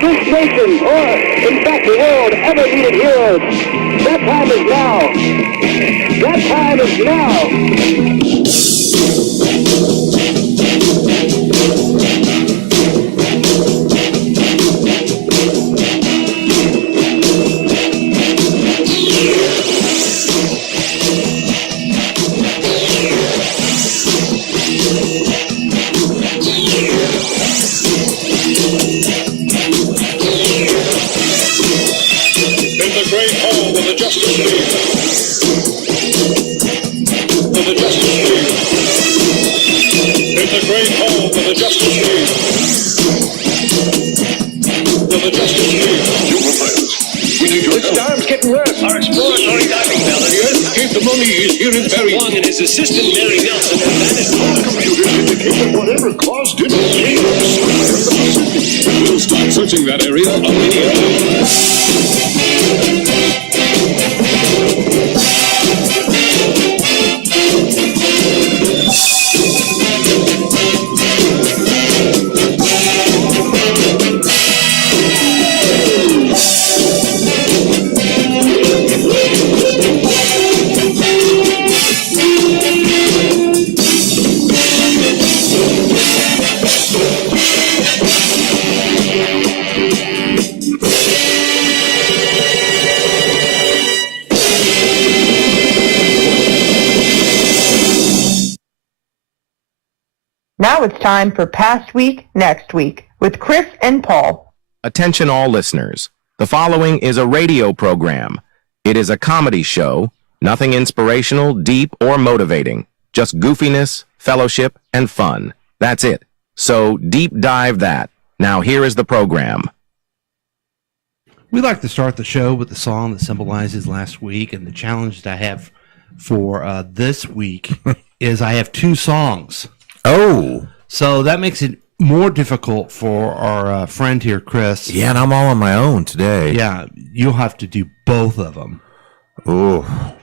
If this nation, or in fact the world, ever needed heroes, that time is now. That time is now. And his assistant, Mary Nelson, and that is all computers indicate that whatever caused it came from somewhere in the Pacific. We'll start searching that area immediately. Now it's time for Past Week, Next Week with Chris and Paul. Attention all listeners. The following is a radio program. It is a comedy show, nothing inspirational, deep, or motivating. Just goofiness, fellowship, and fun. That's it. So deep dive that. Now here is the program. We like to start the show with the song that symbolizes last week, and the challenge that I have for this week is I have two songs. Oh. So that makes it more difficult for our friend here, Chris. Yeah, and I'm all on my own today. Yeah, you'll have to do both of them. Oh.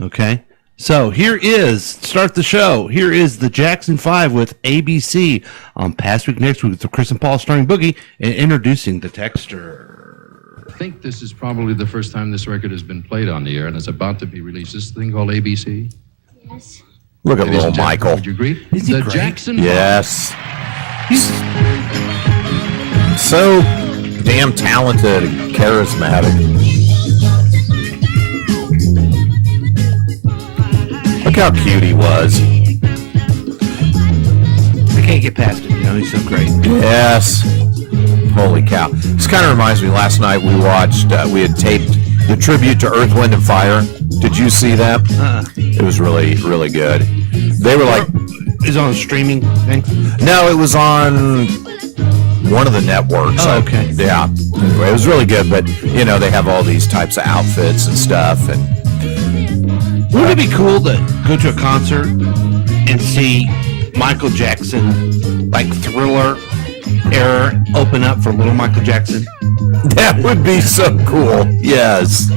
Okay. So start the show. Here is the Jackson 5 with ABC on Past Week, Next Week with the Chris and Paul starring Boogie and introducing the texter. I think this is probably the first time this record has been played on the air, and it's about to be released. This thing called ABC? Yes. Look at little Michael. Would you agree? Is he the great? Jackson. Yes. He's so damn talented and charismatic. Look how cute he was. I can't get past it. You know, he's so great. Yes. Holy cow. This kind of reminds me, last night we watched, we had taped the tribute to Earth, Wind, and Fire. Did you see that? It was really, really good. They were like... Is it on a streaming thing? No, it was on one of the networks. Oh, okay. Yeah. Anyway, it was really good, but, you know, they have all these types of outfits and stuff. And wouldn't it be cool to go to a concert and see Michael Jackson, like Thriller era, open up for little Michael Jackson? That would be so cool. Yes.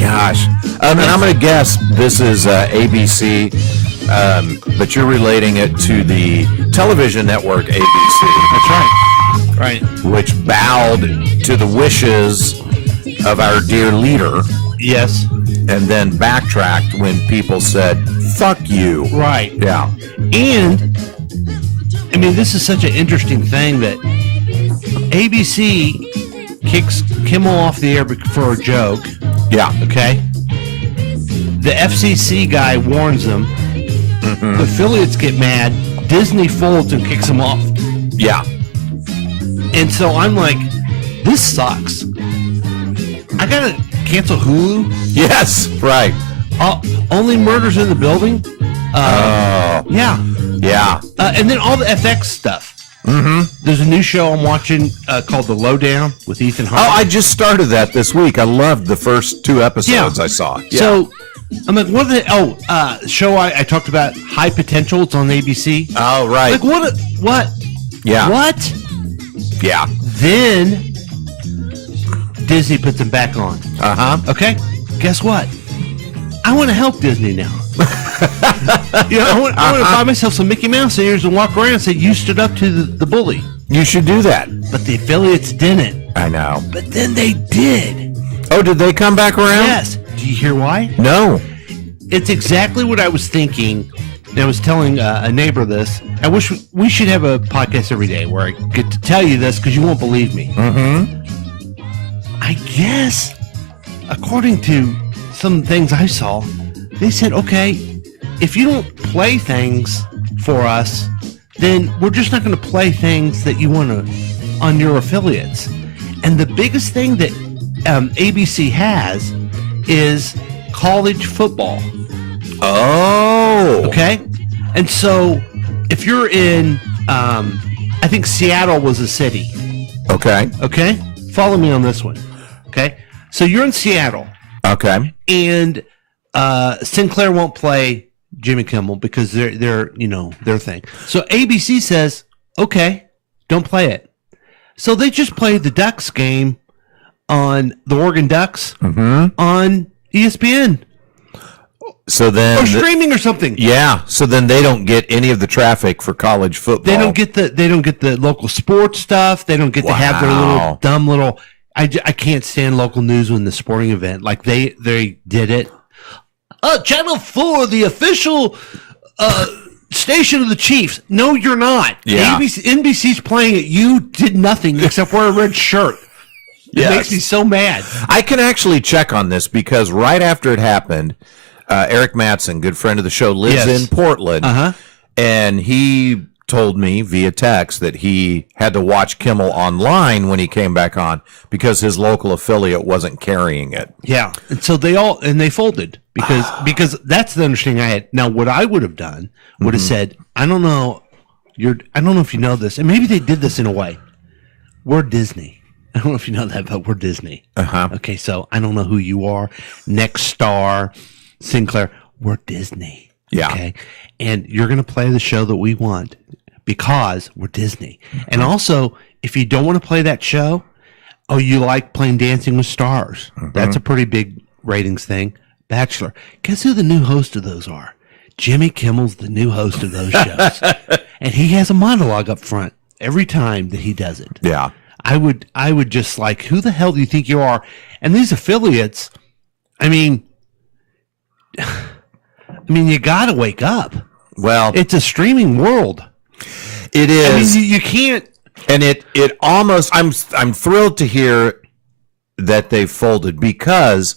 Gosh. And I'm going to guess this is ABC, but you're relating it to the television network ABC. That's right. Right. Which bowed to the wishes of our dear leader. Yes. And then backtracked when people said, fuck you. Right. Yeah. And, I mean, this is such an interesting thing that ABC kicks Kimmel off the air for a joke. Yeah. Okay? The FCC guy warns them. Mm-hmm. The affiliates get mad. Disney folds and kicks them off. Yeah. And so I'm like, this sucks. I gotta cancel Hulu? Yes, right. Only Murders in the Building? Yeah. Yeah. And then all the FX stuff. Mm-hmm. There's a new show I'm watching called The Lowdown with Ethan Hawke. Oh, I just started that this week. I loved the first 2 episodes I saw. Yeah. So, I'm like, what are the... show I talked about, High Potential. It's on ABC. Oh, right. Like, what? Yeah. What? Yeah. Then Disney puts them back on. Uh-huh. Okay? Guess what? I want to help Disney now. You know, I want to buy myself some Mickey Mouse ears and walk around and say, you stood up to the bully. You should do that. but the affiliates didn't. I know. But then they did. Oh, did they come back around? Yes. Do you hear why? No. It's exactly what I was thinking. I was telling a neighbor this. I wish we should have a podcast every day where I get to tell you this because you won't believe me. Mm-hmm. I guess, according to some things I saw, they said, okay, if you don't play things for us, then we're just not going to play things that you want to on your affiliates. And the biggest thing that ABC has is college football. Oh. Okay? And so if you're in, I think Seattle was a city. Okay. Okay? Follow me on this one. Okay? So you're in Seattle. Okay. And Sinclair won't play Jimmy Kimmel because they're their thing. So ABC says, okay, don't play it. So they just played the Ducks game on the Oregon Ducks on ESPN. So then, or streaming or something. Yeah. So then they don't get any of the traffic for college football. They don't get the local sports stuff. They don't get to have their little dumb little. I can't stand local news when the sporting event like they did it. Channel 4, the official station of the Chiefs. No, you're not. Yeah. NBC's playing it. You did nothing except wear a red shirt. It makes me so mad. I can actually check on this because right after it happened, Eric Mattson, good friend of the show, lives in Portland, and he told me via text that he had to watch Kimmel online when he came back on because his local affiliate wasn't carrying it. Yeah, and so they folded because that's the understanding I had. Now, what I would have done would have said, I don't know if you know this, and maybe they did this in a way. We're Disney. I don't know if you know that, but we're Disney. Okay, so I don't know who you are. Next Star, Sinclair, we're Disney. Yeah. Okay, and you're going to play the show that we want because we're Disney. And also, if you don't want to play that show, you like playing Dancing with Stars. That's a pretty big ratings thing. Bachelor. Guess who the new host of those are? Jimmy Kimmel's the new host of those shows. And he has a monologue up front every time that he does it. Yeah. I would just like, who the hell do you think you are? And these affiliates, I mean, you got to wake up. Well, it's a streaming world. It is. I mean, you can't. And it almost. I'm thrilled to hear that they folded because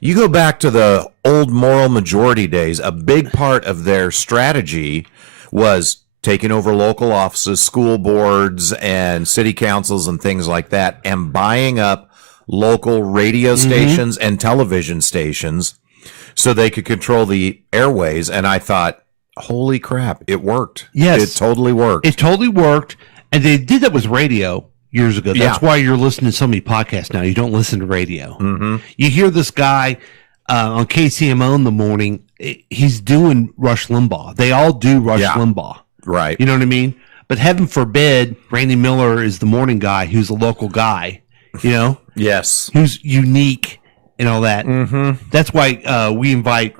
you go back to the old moral majority days. A big part of their strategy was taking over local offices, school boards, and city councils and things like that, and buying up local radio stations and television stations so they could control the airways. And I thought, holy crap, it worked. Yes. It totally worked. It totally worked. And they did that with radio years ago. That's why you're listening to so many podcasts now. You don't listen to radio. You hear this guy on KCMO in the morning. He's doing Rush Limbaugh. They all do Rush Limbaugh. Right. You know what I mean? But heaven forbid, Randy Miller is the morning guy who's a local guy, you know? Yes. Who's unique and all that. That's why we invite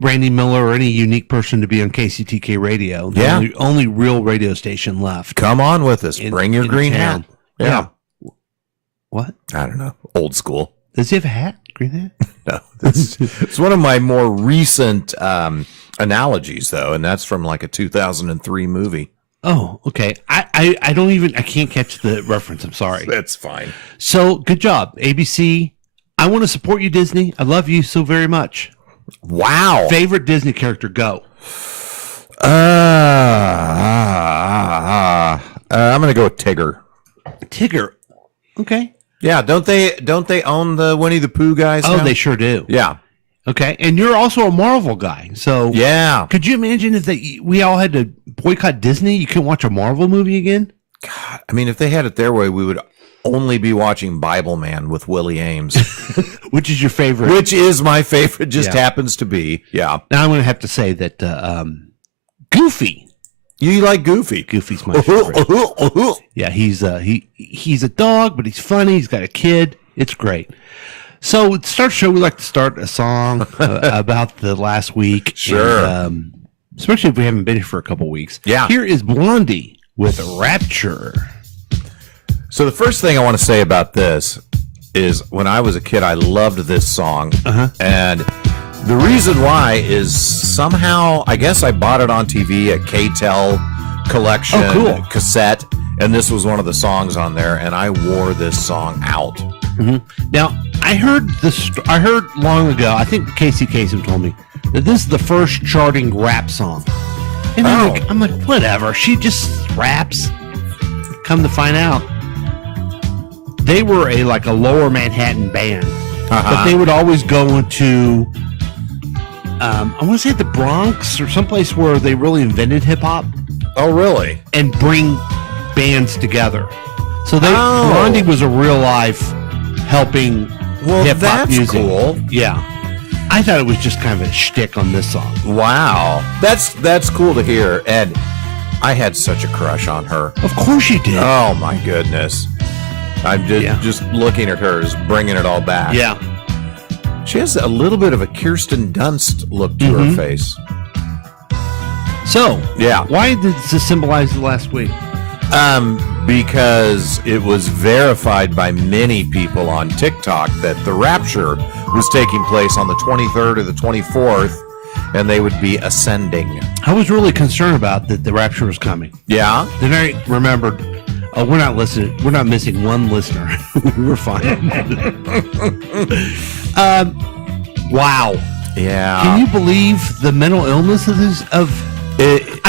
Randy Miller or any unique person to be on KCTK Radio. The only real radio station left. Come on with us. Bring your green hat. Yeah. What? I don't know. Old school. Does he have a hat? Green hat? No. It's one of my more recent analogies, though, and that's from like a 2003 movie. Oh, okay. I don't even, I can't catch the reference. I'm sorry. That's fine. So, good job, ABC. I want to support you, Disney. I love you so very much. Wow. Favorite Disney character, go. I'm going to go with Tigger. Tigger. Okay. Yeah, don't they own the Winnie the Pooh guys now? Oh, they sure do. Yeah. Okay, and you're also a Marvel guy, so yeah. Could you imagine if we all had to boycott Disney? You couldn't watch a Marvel movie again? God, I mean, if they had it their way, we would only be watching Bible Man with Willie Ames. Which is your favorite? Which is my favorite, just happens to be. Yeah. Now I'm going to have to say that Goofy. You like Goofy? Goofy's my favorite. Yeah, he's a dog, but he's funny. He's got a kid. It's great. So to start the show, we like to start a song about the last week. Sure. And, especially if we haven't been here for a couple weeks. Yeah. Here is Blondie with Rapture. So the first thing I want to say about this is when I was a kid, I loved this song. And the reason why is somehow, I guess I bought it on TV, a K-Tel collection cassette, and this was one of the songs on there, and I wore this song out. Now, I heard long ago, I think Casey Kasem told me, that this is the first charting rap song. And I'm like, whatever, she just raps. Come to find out, they were a lower Manhattan band, but they would always go into, I want to say the Bronx or someplace where they really invented hip hop. Oh, really? And bring bands together. So Blondie was a real life helping hip hop music. Cool. Yeah, I thought it was just kind of a shtick on this song. Wow, that's cool to hear. And I had such a crush on her. Of course you did. Oh my goodness. I'm just looking at her is bringing it all back. Yeah. She has a little bit of a Kirsten Dunst look to her face. So, yeah. Why did this symbolize the last week? Because it was verified by many people on TikTok that the rapture was taking place on the 23rd or the 24th, and they would be ascending. I was really concerned about that the rapture was coming. Yeah? Then I remembered, we're not listening. We're not missing one listener. We're fine. Wow. Yeah. Can you believe the mental illness I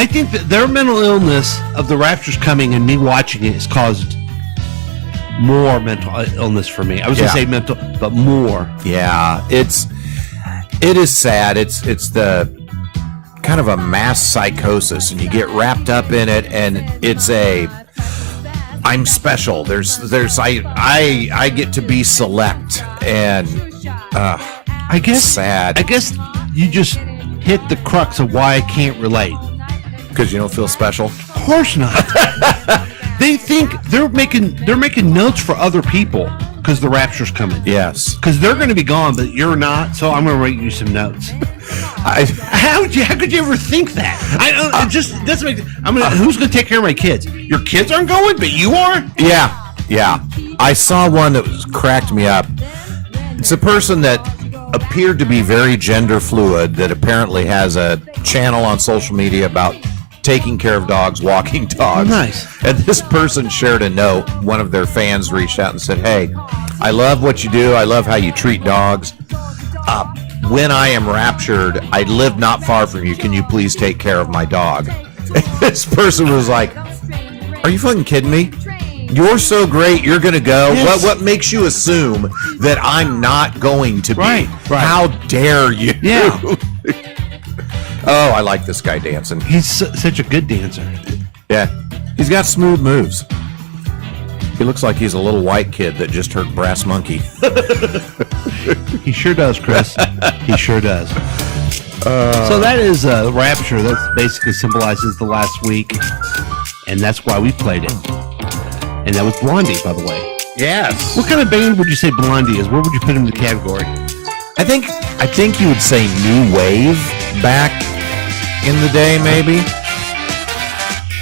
think that their mental illness of the rapture's coming and me watching it has caused more mental illness for me. I was going to say mental, but more. Yeah. It is sad. It's the kind of a mass psychosis, and you get wrapped up in it, and it's I'm special. I get to be select, and I guess sad. I guess you just hit the crux of why I can't relate. Because you don't feel special? Of course not. They think they're making notes for other people because the rapture's coming. Yes. Because they're going to be gone, but you're not. So I'm going to write you some notes. How could you ever think that? It just doesn't make. Who's going to take care of my kids? Your kids aren't going, but you are. Yeah. I saw one that cracked me up. It's a person that appeared to be very gender fluid that apparently has a channel on social media about taking care of dogs, walking dogs. Nice. And this person shared a note. One of their fans reached out and said, "Hey, I love what you do. I love how you treat dogs. When I am raptured, I live not far from you. Can you please take care of my dog?" And this person was like, "Are you fucking kidding me? You're so great, you're going to go. Yes. What makes you assume that I'm not going to be? Right. How dare you?" Yeah. Oh, I like this guy dancing. He's such a good dancer. Yeah. He's got smooth moves. He looks like he's a little white kid that just heard Brass Monkey. He sure does, Chris. He sure does. So that is Rapture. That basically symbolizes the last week, and that's why we played it. And that was Blondie, by the way. Yes. What kind of band would you say Blondie is? Where would you put him in the category? I think you would say new wave back in the day, maybe.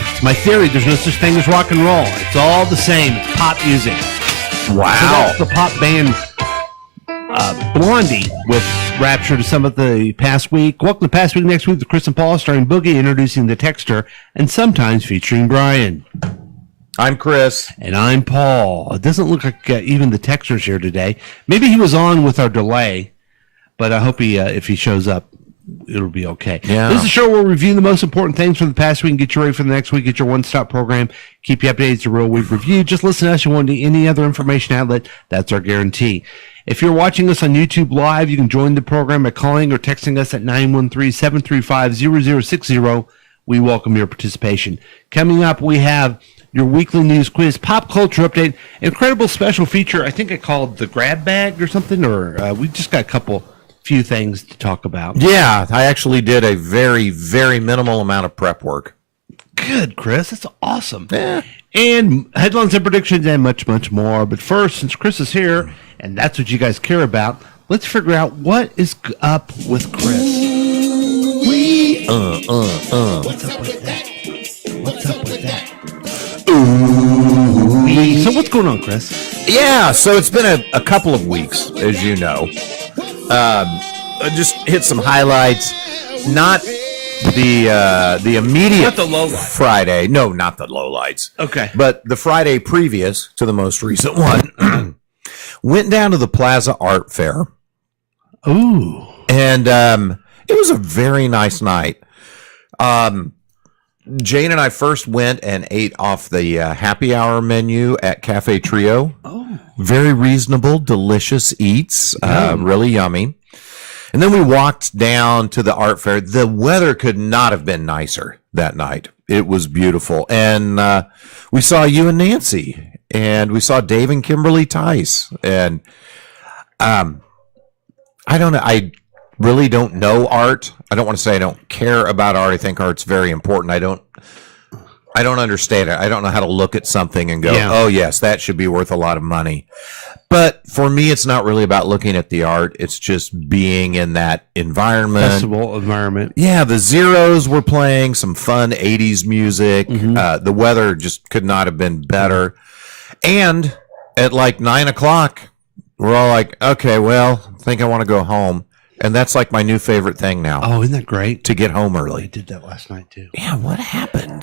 It's my theory. There's no such thing as rock and roll. It's all the same. It's pop music. Wow. So that's the pop band Blondie with Rapture to sum up the past week. Welcome to Past Week Next Week with Chris and Paul, starring Boogie, introducing the Texter, and sometimes featuring Brian. I'm Chris. And I'm Paul. It doesn't look like even the Texter's here today. Maybe he was on with our delay, but I hope if he shows up, it'll be okay. Yeah. This is a show where we review the most important things from the past week and get you ready for the next week. Get your one-stop program. Keep you updated to Real Week Review. Just listen to us. You want any other information outlet, that's our guarantee. If you're watching us on YouTube Live, you can join the program by calling or texting us at 913-735-0060. We welcome your participation. Coming up, we have your weekly news quiz, pop culture update, incredible special feature. I think I called the grab bag or something, or we just got a few things to talk about. Yeah, I actually did a very, very minimal amount of prep work. Good, Chris. That's awesome. Yeah. And headlines and predictions and much, much more. But first, since Chris is here, and that's what you guys care about, let's figure out what is up with Chris. What's up with that? What's up with that? Ooh, So what's going on, Chris? Yeah, so it's been a couple of weeks, as you know. I just hit some highlights. Not the immediate Not the lowlights. Friday. No, not the lowlights. Okay. But the Friday previous to the most recent one. Went down to the Plaza Art Fair. Ooh. And it was a very nice night. Jane and I first went and ate off the happy hour menu at Cafe Trio. Oh. Very reasonable, delicious eats, really yummy. And then we walked down to the art fair. The weather could not have been nicer that night. It was beautiful. And we saw you and Nancy, and we saw Dave and Kimberly Tice. And I don't know. I really don't know art. I don't want to say I don't care about art. I think art's very important. I don't understand it. I don't know how to look at something and go, oh, yes, that should be worth a lot of money. But for me, it's not really about looking at the art. It's just being in that environment. Festival environment. Yeah, the Zeros were playing some fun 80s music. The weather just could not have been better. And at like 9 o'clock, we're all like, okay, well, I think I want to go home. And that's like my new favorite thing now. Oh, isn't that great? To get home I early. did that last night, too. Yeah, what happened?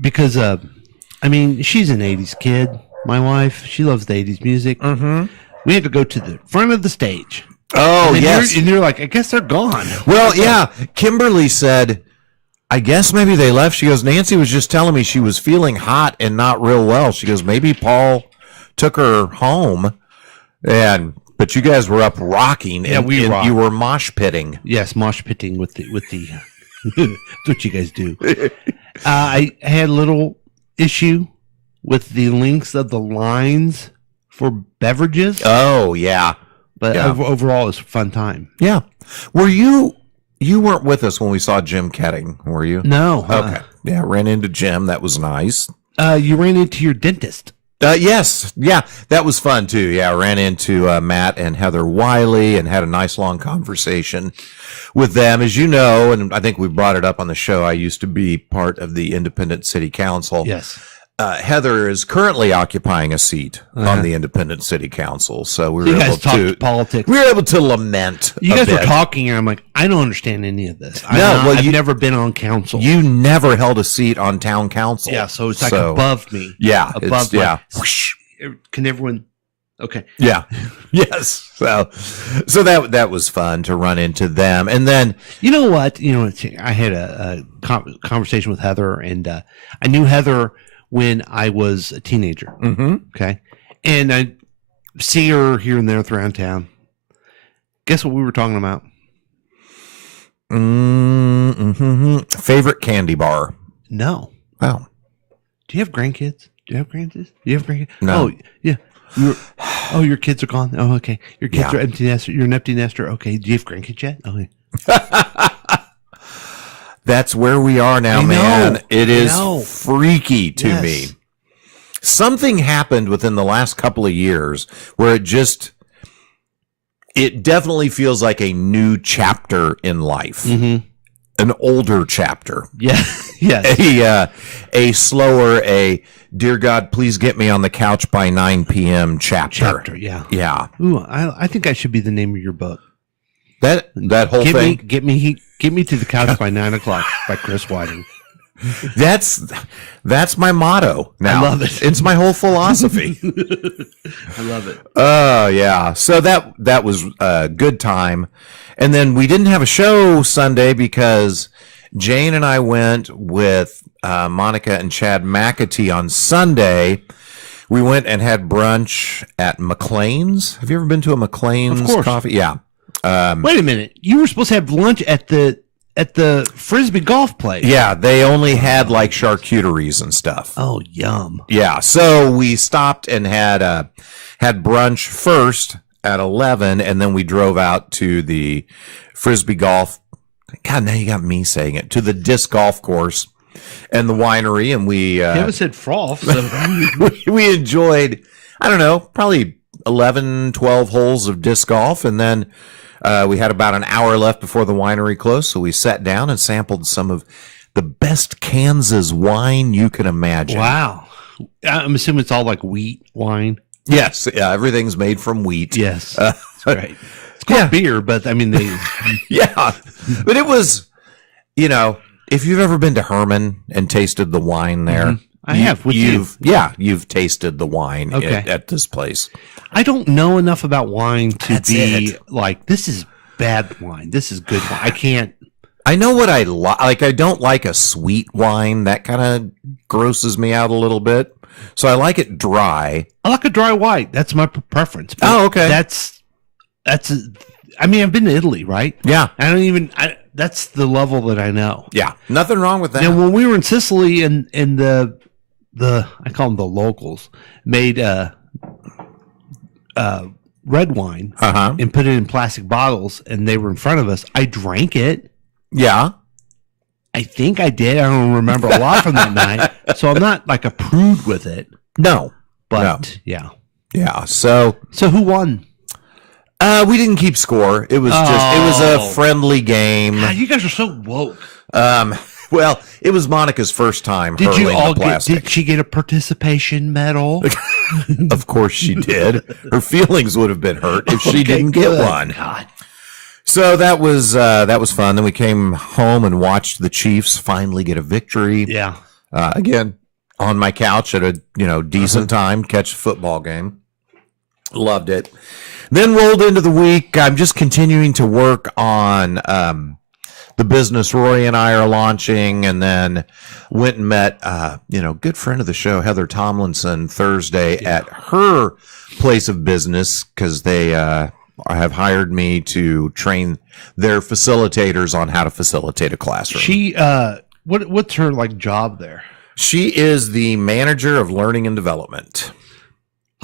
Because she's an 80s kid. My wife, she loves the 80s music. Mm-hmm. We had to go to the front of the stage. Oh, yes. And you're like, I guess they're gone. Well, yeah. Kimberly said, I guess maybe they left. She goes, Nancy was just telling me she was feeling hot and not real well. She goes, maybe Paul took her home. But you guys were up rocking. Yeah, and rocked. You were mosh pitting. Yes, mosh pitting with the that's what you guys do. I had a little issue with the links of the lines for beverages. Oh, yeah. But yeah. Overall, it was a fun time. Yeah. Were you weren't with us when we saw Jim Ketting, were you? No. Okay. Yeah, ran into Jim. That was nice. You ran into your dentist. Yes. Yeah, that was fun, too. Yeah, I ran into Matt and Heather Wiley and had a nice long conversation with them. As you know, and I think we brought it up on the show, I used to be part of the Independent City Council. Yes. Heather is currently occupying a seat on the Independent City Council, so we were able to politics. We were able to lament. You guys were talking, and I'm like, I don't understand any of this. I've never been on council. You never held a seat on town council. Yeah, so it's like above me. Yeah, above. Can everyone? Okay. Yeah. Yes. So that was fun to run into them, and then you know what? I had a conversation with Heather, and I knew Heather when I was a teenager. Mm-hmm. Okay. And I see her here and there around town. Guess what we were talking about? Mm-hmm. Favorite candy bar? No. Oh. Do you have grandkids? Do you have grandkids? No. Oh, yeah. Your kids are gone. Oh, okay. Your kids are empty nester. You're an empty nester. Okay. Do you have grandkids yet? Okay. That's where we are now, man. It is freaky to me. Something happened within the last couple of years where it definitely feels like a new chapter in life. Mm-hmm. An older chapter. Yeah. Yes. A slower, dear God, please get me on the couch by 9 p.m. chapter. Yeah. Yeah. Ooh, I think I should be the name of your book. That whole thing. Get me to the couch by 9 o'clock by Chris Whiting. That's my motto now. I love it. It's my whole philosophy. I love it. Oh, yeah. So that was a good time. And then we didn't have a show Sunday because Jane and I went with Monica and Chad McAtee on Sunday. We went and had brunch at McLean's. Have you ever been to a McLean's Of course. coffee? Yeah. Wait a minute. You were supposed to have lunch at the Frisbee golf place. Yeah, they only had like charcuteries and stuff. Oh, yum. Yeah, so we stopped and had brunch first at 11, and then we drove out to the Frisbee golf. God, now you got me saying it. To the disc golf course and the winery, and we You haven't said froth. So. we enjoyed, I don't know, probably 11, 12 holes of disc golf, and then we had about an hour left before the winery closed, so we sat down and sampled some of the best Kansas wine you can imagine. Wow. I'm assuming it's all like wheat wine. Yes, yeah, everything's made from wheat. Yes, that's right. It's called beer, but I mean they. Yeah, but it was, if you've ever been to Herman and tasted the wine there, I have. You've tasted the wine Okay. at this place. I don't know enough about wine to That's be it. like, this is bad wine. This is good wine. I can't. I know what I like. I don't like a sweet wine. That kind of grosses me out a little bit. So I like it dry. I like a dry white. That's my preference. But Oh, okay. I mean, I've been to Italy, right? Yeah. That's the level that I know. Yeah. Nothing wrong with that. Now, when we were in Sicily and the I call them the locals made red wine and put it in plastic bottles, and they were in front of us, I drank it. Yeah. I think I did. I don't remember a lot from that night, so I'm not like a prude with it. No. But yeah. So who won? we didn't keep score. It was it was a friendly game. God, you guys are so woke. Well, it was Monica's first time Did you hurling all the plastic. did she get a participation medal? Of course she did. Her feelings would have been hurt if she didn't get one. God. So that was fun. Then we came home and watched the Chiefs finally get a victory. Yeah. Again, on my couch at a decent time, catch a football game. Loved it. Then rolled into the week. I'm just continuing to work on the business Roy and I are launching, and then went and met good friend of the show, Heather Tomlinson, Thursday at her place of business, because they have hired me to train their facilitators on how to facilitate a classroom. She what's her job there? She is the manager of learning and development.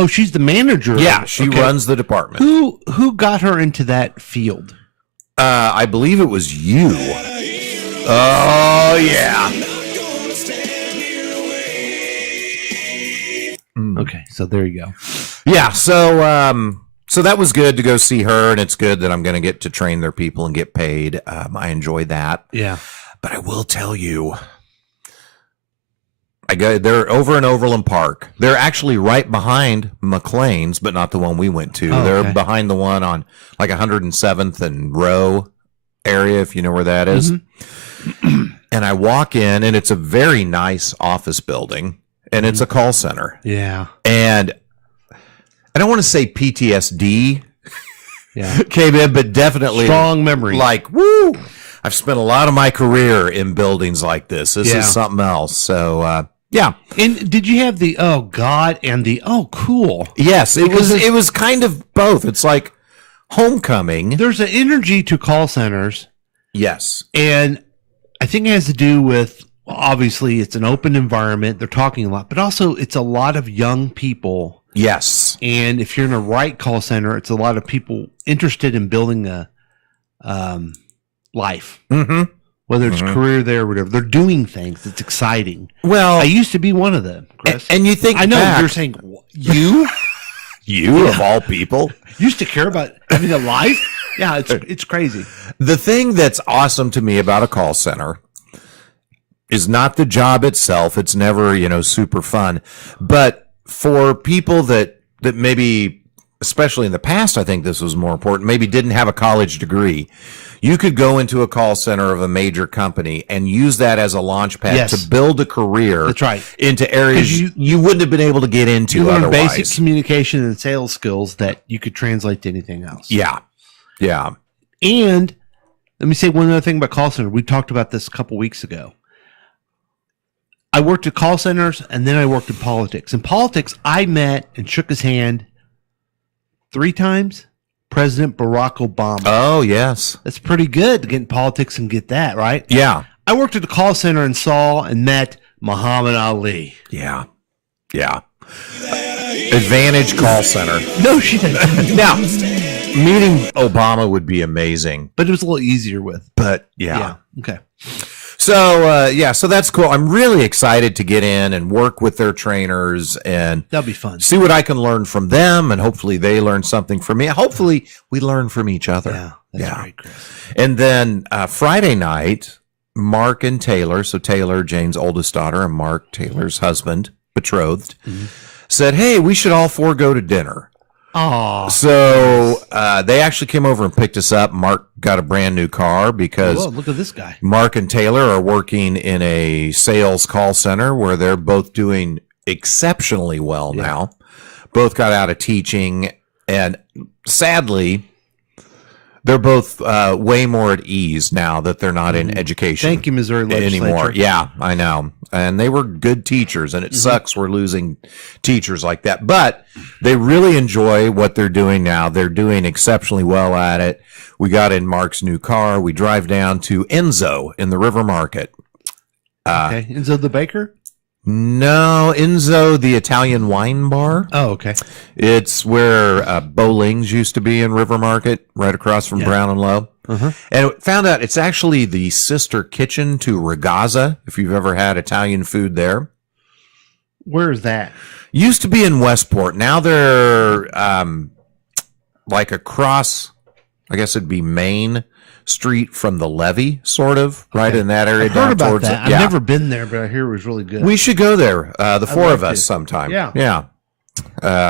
Oh, she's the manager. Yeah, she runs the department. Who got her into that field? I believe it was you. Oh, yeah. Okay, so there you go. Yeah, so that was good to go see her, and it's good that I'm going to get to train their people and get paid. I enjoy that. Yeah. But I will tell you, they're over in Overland Park. They're actually right behind McLean's, but not the one we went to. Oh, They're okay. behind the one on 107th and Row area, if you know where that is. Mm-hmm. And I walk in, and it's a very nice office building, and it's a call center. Yeah. And I don't want to say PTSD Yeah. came in, but definitely Strong memory. woo! I've spent a lot of my career in buildings like this. This Yeah. is something else. So, yeah. And did you have the oh God and the oh cool? Yes, it was kind of both. It's like homecoming. There's an energy to call centers, Yes. and I think it has to do with, obviously it's an open environment. They're talking a lot, but also it's a lot of young people. Yes. And if you're in a right call center, it's a lot of people interested in building a life, Mm-hmm. whether it's career there or whatever. They're doing things. It's exciting. Well, I used to be one of them, Chris. and you think I know back, you're saying you you of all people. used to care about having a life. Yeah, it's crazy. The thing that's awesome to me about a call center is not the job itself. It's never, super fun. But for people that maybe, especially in the past, I think this was more important, maybe didn't have a college degree, you could go into a call center of a major company and use that as a launch pad Yes. to build a career That's right. into areas 'Cause you wouldn't have been able to get into You learn otherwise. basic communication and sales skills that you could translate to anything else. Yeah. Yeah. And let me say one other thing about call center. We talked about this a couple weeks ago. I worked at call centers, and then I worked in politics. In politics, I met and shook his hand 3 times. President Barack Obama. Oh, yes. That's pretty good to get in politics and get that, right? Yeah. I worked at the call center and saw and met Muhammad Ali. Yeah. Yeah. Advantage call center. No, she didn't. Now, meeting Obama would be amazing, But it was a little easier with. but yeah. Okay. So, so that's cool. I'm really excited to get in and work with their trainers and That'll be fun. see what I can learn from them, and hopefully they learn something from me. Hopefully we learn from each other. Yeah. That's great, Chris. And then Friday night, Mark and Taylor, so Taylor, Jane's oldest daughter, and Mark, Taylor's husband, betrothed, said, hey, we should all four go to dinner. Oh, So they actually came over and picked us up. Mark got a brand new car because look at this guy. Mark and Taylor are working in a sales call center where they're both doing exceptionally well now. Both got out of teaching, and sadly, they're both way more at ease now that they're not in education. Thank you, Missouri legislature. Anymore. Yeah, I know. And they were good teachers, and it sucks we're losing teachers like that. But they really enjoy what they're doing now. They're doing exceptionally well at it. We got in Mark's new car. We drive down to Enzo in the River Market. Okay. Enzo the baker? No, Enzo, the Italian wine bar. Oh, okay. It's where Bowling's used to be in River Market, right across from Brown and Low. And found out it's actually the sister kitchen to Ragazza, if you've ever had Italian food there. Where is that? Used to be in Westport. Now they're like across, I guess it'd be Main Street from the Levee, sort of, right in that area. I've heard about towards that. it. I've never been there, but I hear it was really good. We should go there, the four of like us, to. sometime. Yeah. Yeah.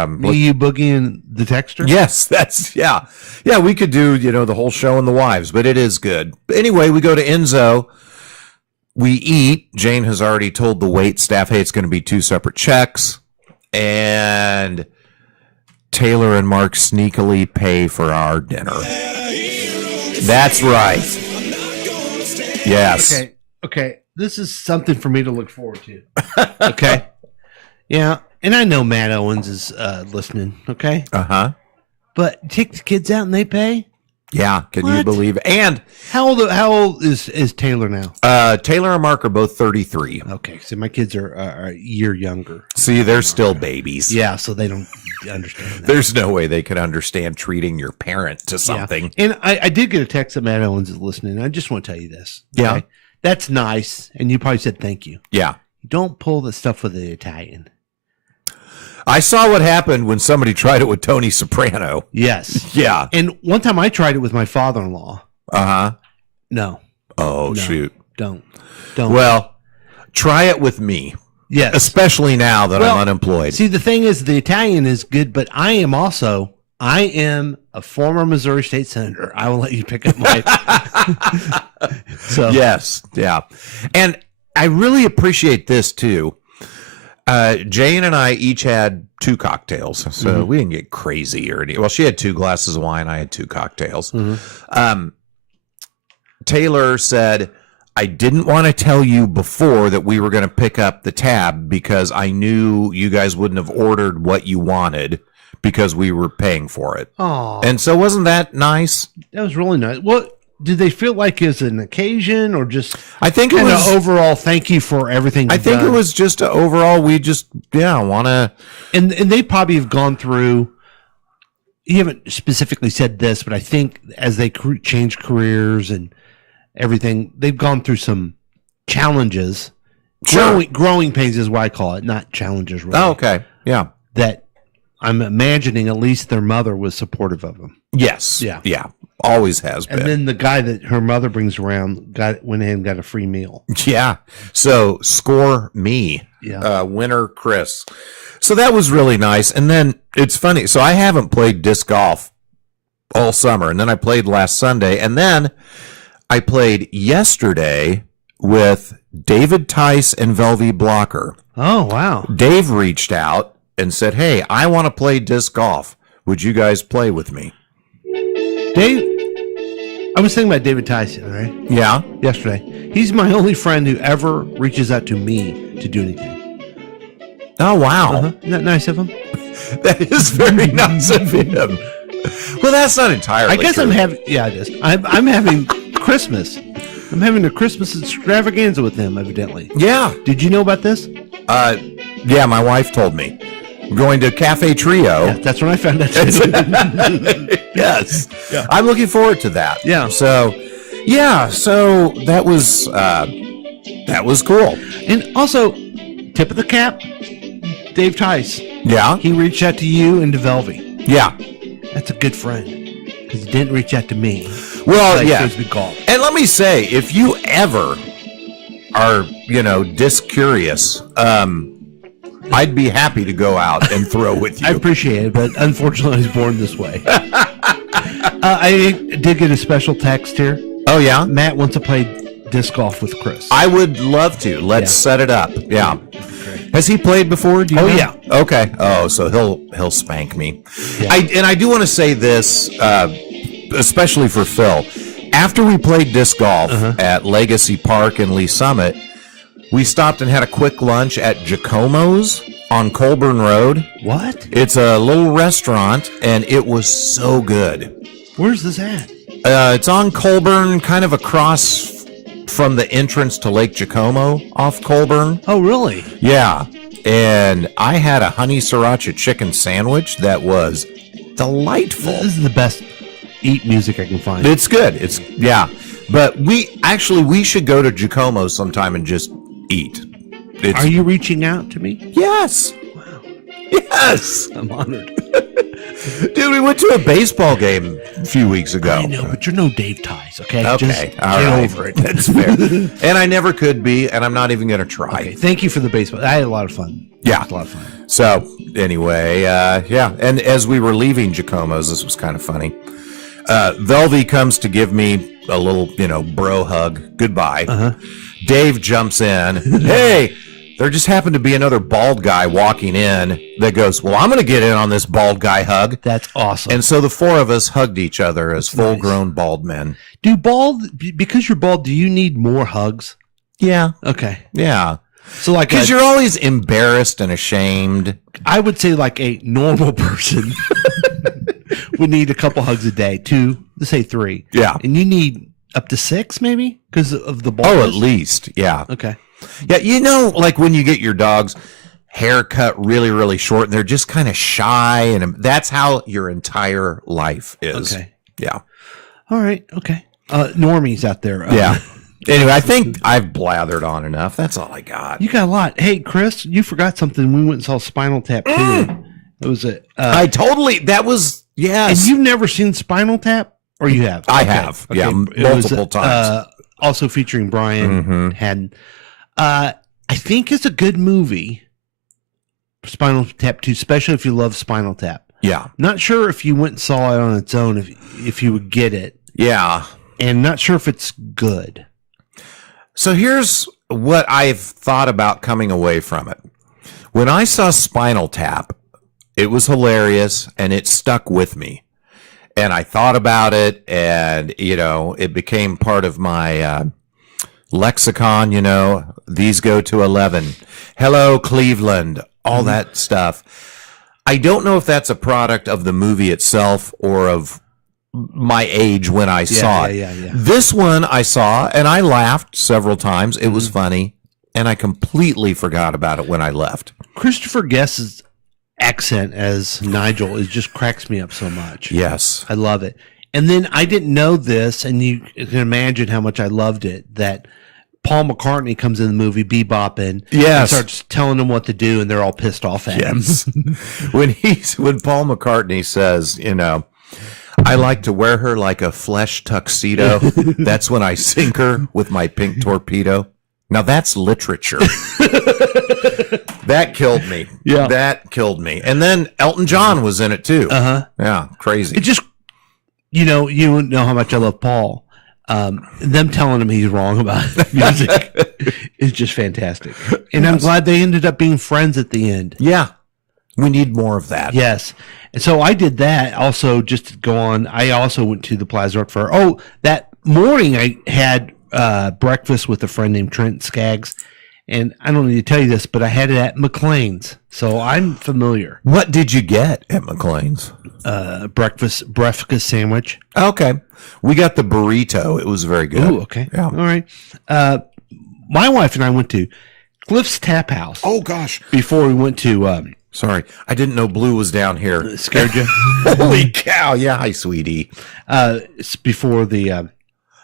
Me, you, Boogie, and the Texter? Yes, that's, yeah. Yeah, we could do, the whole show and the wives, but it is good. But anyway, we go to Enzo. We eat. Jane has already told the wait staff, hey, it's going to be 2 separate checks. And Taylor and Mark sneakily pay for our dinner. That's right. Yes. Okay. This is something for me to look forward to. Okay. Yeah. And I know Matt Owens is listening. Okay. Uh-huh. But take the kids out and they pay? Yeah. Can you What? believe it? And How old is Taylor now? Taylor and Mark are both 33. Okay. So my kids are a year younger. See, they're still babies. Yeah. So they don't understand that. There's no way they could understand treating your parent to something. Yeah. And I did get a text that Matt Owens is listening. I just want to tell you this. Yeah. That's nice. And you probably said thank you. Yeah. Don't pull the stuff with the Italian. I saw what happened when somebody tried it with Tony Soprano. Yes. Yeah. And one time I tried it with my father-in-law. Uh-huh. No. Oh, No. shoot. Don't. Well, try it with me, Yes. especially now that I'm unemployed. See, the thing is, the Italian is good, but I am a former Missouri State Senator. I will let you pick up my. So Yes. Yeah. And I really appreciate this, too. Jane and I each had 2 cocktails, so we didn't get crazy or anything. Well, she had 2 glasses of wine. I had 2 cocktails. Taylor said, I didn't want to tell you before that we were going to pick up the tab because I knew you guys wouldn't have ordered what you wanted because we were paying for it. Aw, And so wasn't that nice? that was really nice. What did they feel like is an occasion or just I think it kind of was overall thank you for everything? I you've think done? it was just overall we just want to and they probably have gone through. You haven't specifically said this, but I think as they change careers and everything, they've gone through some challenges. Sure. Growing pains is what I call it, not challenges. Really. Oh, okay. Yeah. That I'm imagining at least their mother was supportive of them. Yes. Yeah. Yeah. Always has been. And then the guy that her mother brings around went ahead and got a free meal. Yeah. So score me. Yeah. Winner Chris. So that was really nice. And then it's funny. So I haven't played disc golf all summer. And then I played last Sunday. And then I played yesterday with David Tice and Velvy Blocker. Oh, wow. Dave reached out and said, hey, I want to play disc golf. Would you guys play with me? Dave, I was thinking about David Tyson, right? Yeah. Yesterday. He's my only friend who ever reaches out to me to do anything. Oh, wow. Isn't that nice of him? That is very nice of him. Well, that's not entirely I guess true. I'm having, yeah, it is. I'm having Christmas. I'm having a Christmas extravaganza with him, evidently. Yeah. Did you know about this? Yeah, my wife told me. I'm going to Cafe Trio. Yeah, that's when I found out. Yes. Yeah. I'm looking forward to that. Yeah. So that was cool. And also, tip of the cap, Dave Tice. Yeah. He reached out to you and to Velvy. Yeah. That's a good friend because he didn't reach out to me. Well, Like yeah. Frisbee golf. And let me say, if you ever are, disc curious, I'd be happy to go out and throw with you. I appreciate it, but unfortunately, I was born this way. I did get a special text here. Oh, yeah? Matt wants to play disc golf with Chris. I would love to. Let's set it up. Yeah. Has he played before? Do you know? Yeah. Okay. Oh, so he'll spank me. Yeah. I do want to say this, especially for Phil. After we played disc golf at Legacy Park in Lee Summit, we stopped and had a quick lunch at Giacomo's on Colburn Road. What? It's a little restaurant, and it was so good. Where's this at? It's on Colburn, kind of across from the entrance to Lake Giacomo off Colburn. Oh, really? Yeah. And I had a honey sriracha chicken sandwich that was delightful. This is the best eat music I can find. It's good. Yeah. But we should go to Giacomo sometime and just eat. Are you reaching out to me? Yes. Wow. Yes. I'm honored. Dude, we went to a baseball game a few weeks ago. I know, but you're no Dave Ties, okay? Okay. Just All get right. over it. That's fair. And I never could be, and I'm not even going to try. Okay, thank you for the baseball. I had a lot of fun. Yeah. It was a lot of fun. So, anyway, yeah. And as we were leaving Giacomo's, this was kind of funny. Velvy comes to give me a little, bro hug. Goodbye. Dave jumps in. Hey, there just happened to be another bald guy walking in that goes, well, I'm going to get in on this bald guy hug. That's awesome. And so the four of us hugged each other as full-grown bald men. Because you're bald, do you need more hugs? Yeah. Okay. Yeah. So because you're always embarrassed and ashamed. I would say like a normal person would need a couple hugs a day, 2, let's say 3. Yeah. And you need up to 6 maybe because of the bald. Oh, at least. Yeah. Okay. Yeah, like when you get your dog's hair cut really, really short and they're just kind of shy, and that's how your entire life is. Okay. Yeah. All right. Okay. Normies out there. Yeah. Anyway, I think I've blathered on enough. That's all I got. You got a lot. Hey, Chris, you forgot something. We went and saw Spinal Tap too. It was that was, yes. And you've never seen Spinal Tap? Or you have? I have. Okay. Yeah, multiple times. Also featuring Brian Haddon. I think it's a good movie, Spinal Tap 2, especially if you love Spinal Tap. Yeah. Not sure if you went and saw it on its own, if you would get it. Yeah. And not sure if it's good. So here's what I've thought about coming away from it. When I saw Spinal Tap, it was hilarious and it stuck with me. And I thought about it, and, it became part of my lexicon, these go to 11. Hello, Cleveland, all that stuff. I don't know if that's a product of the movie itself or of my age when I saw it. Yeah. This one I saw, and I laughed several times. It was funny, and I completely forgot about it when I left. Christopher Guest's accent as Nigel just cracks me up so much. Yes. I love it. And then I didn't know this, and you can imagine how much I loved it, that Paul McCartney comes in the movie bebopping and starts telling them what to do, and they're all pissed off at him. When Paul McCartney says, I like to wear her like a flesh tuxedo. That's when I sink her with my pink torpedo. Now that's literature. That killed me. Yeah. That killed me. And then Elton John was in it too. Yeah, crazy. It just, you know how much I love Paul. Them telling him he's wrong about music is just fantastic. And I'm glad they ended up being friends at the end. Yeah. We need more of that. Yes. And so I did that also just to go on. I also went to the Plaza Art Fair. Oh, that morning I had breakfast with a friend named Trent Skaggs. And I don't need to tell you this, but I had it at McLean's. So I'm familiar. What did you get at McLean's? Breakfast sandwich. Okay. We got the burrito. It was very good. Oh, okay. Yeah. All right. My wife and I went to Cliff's Tap House. Oh, gosh. Before we went to... Sorry. I didn't know Blue was down here. Scared you? Holy cow. Yeah. Hi, sweetie. It's before the...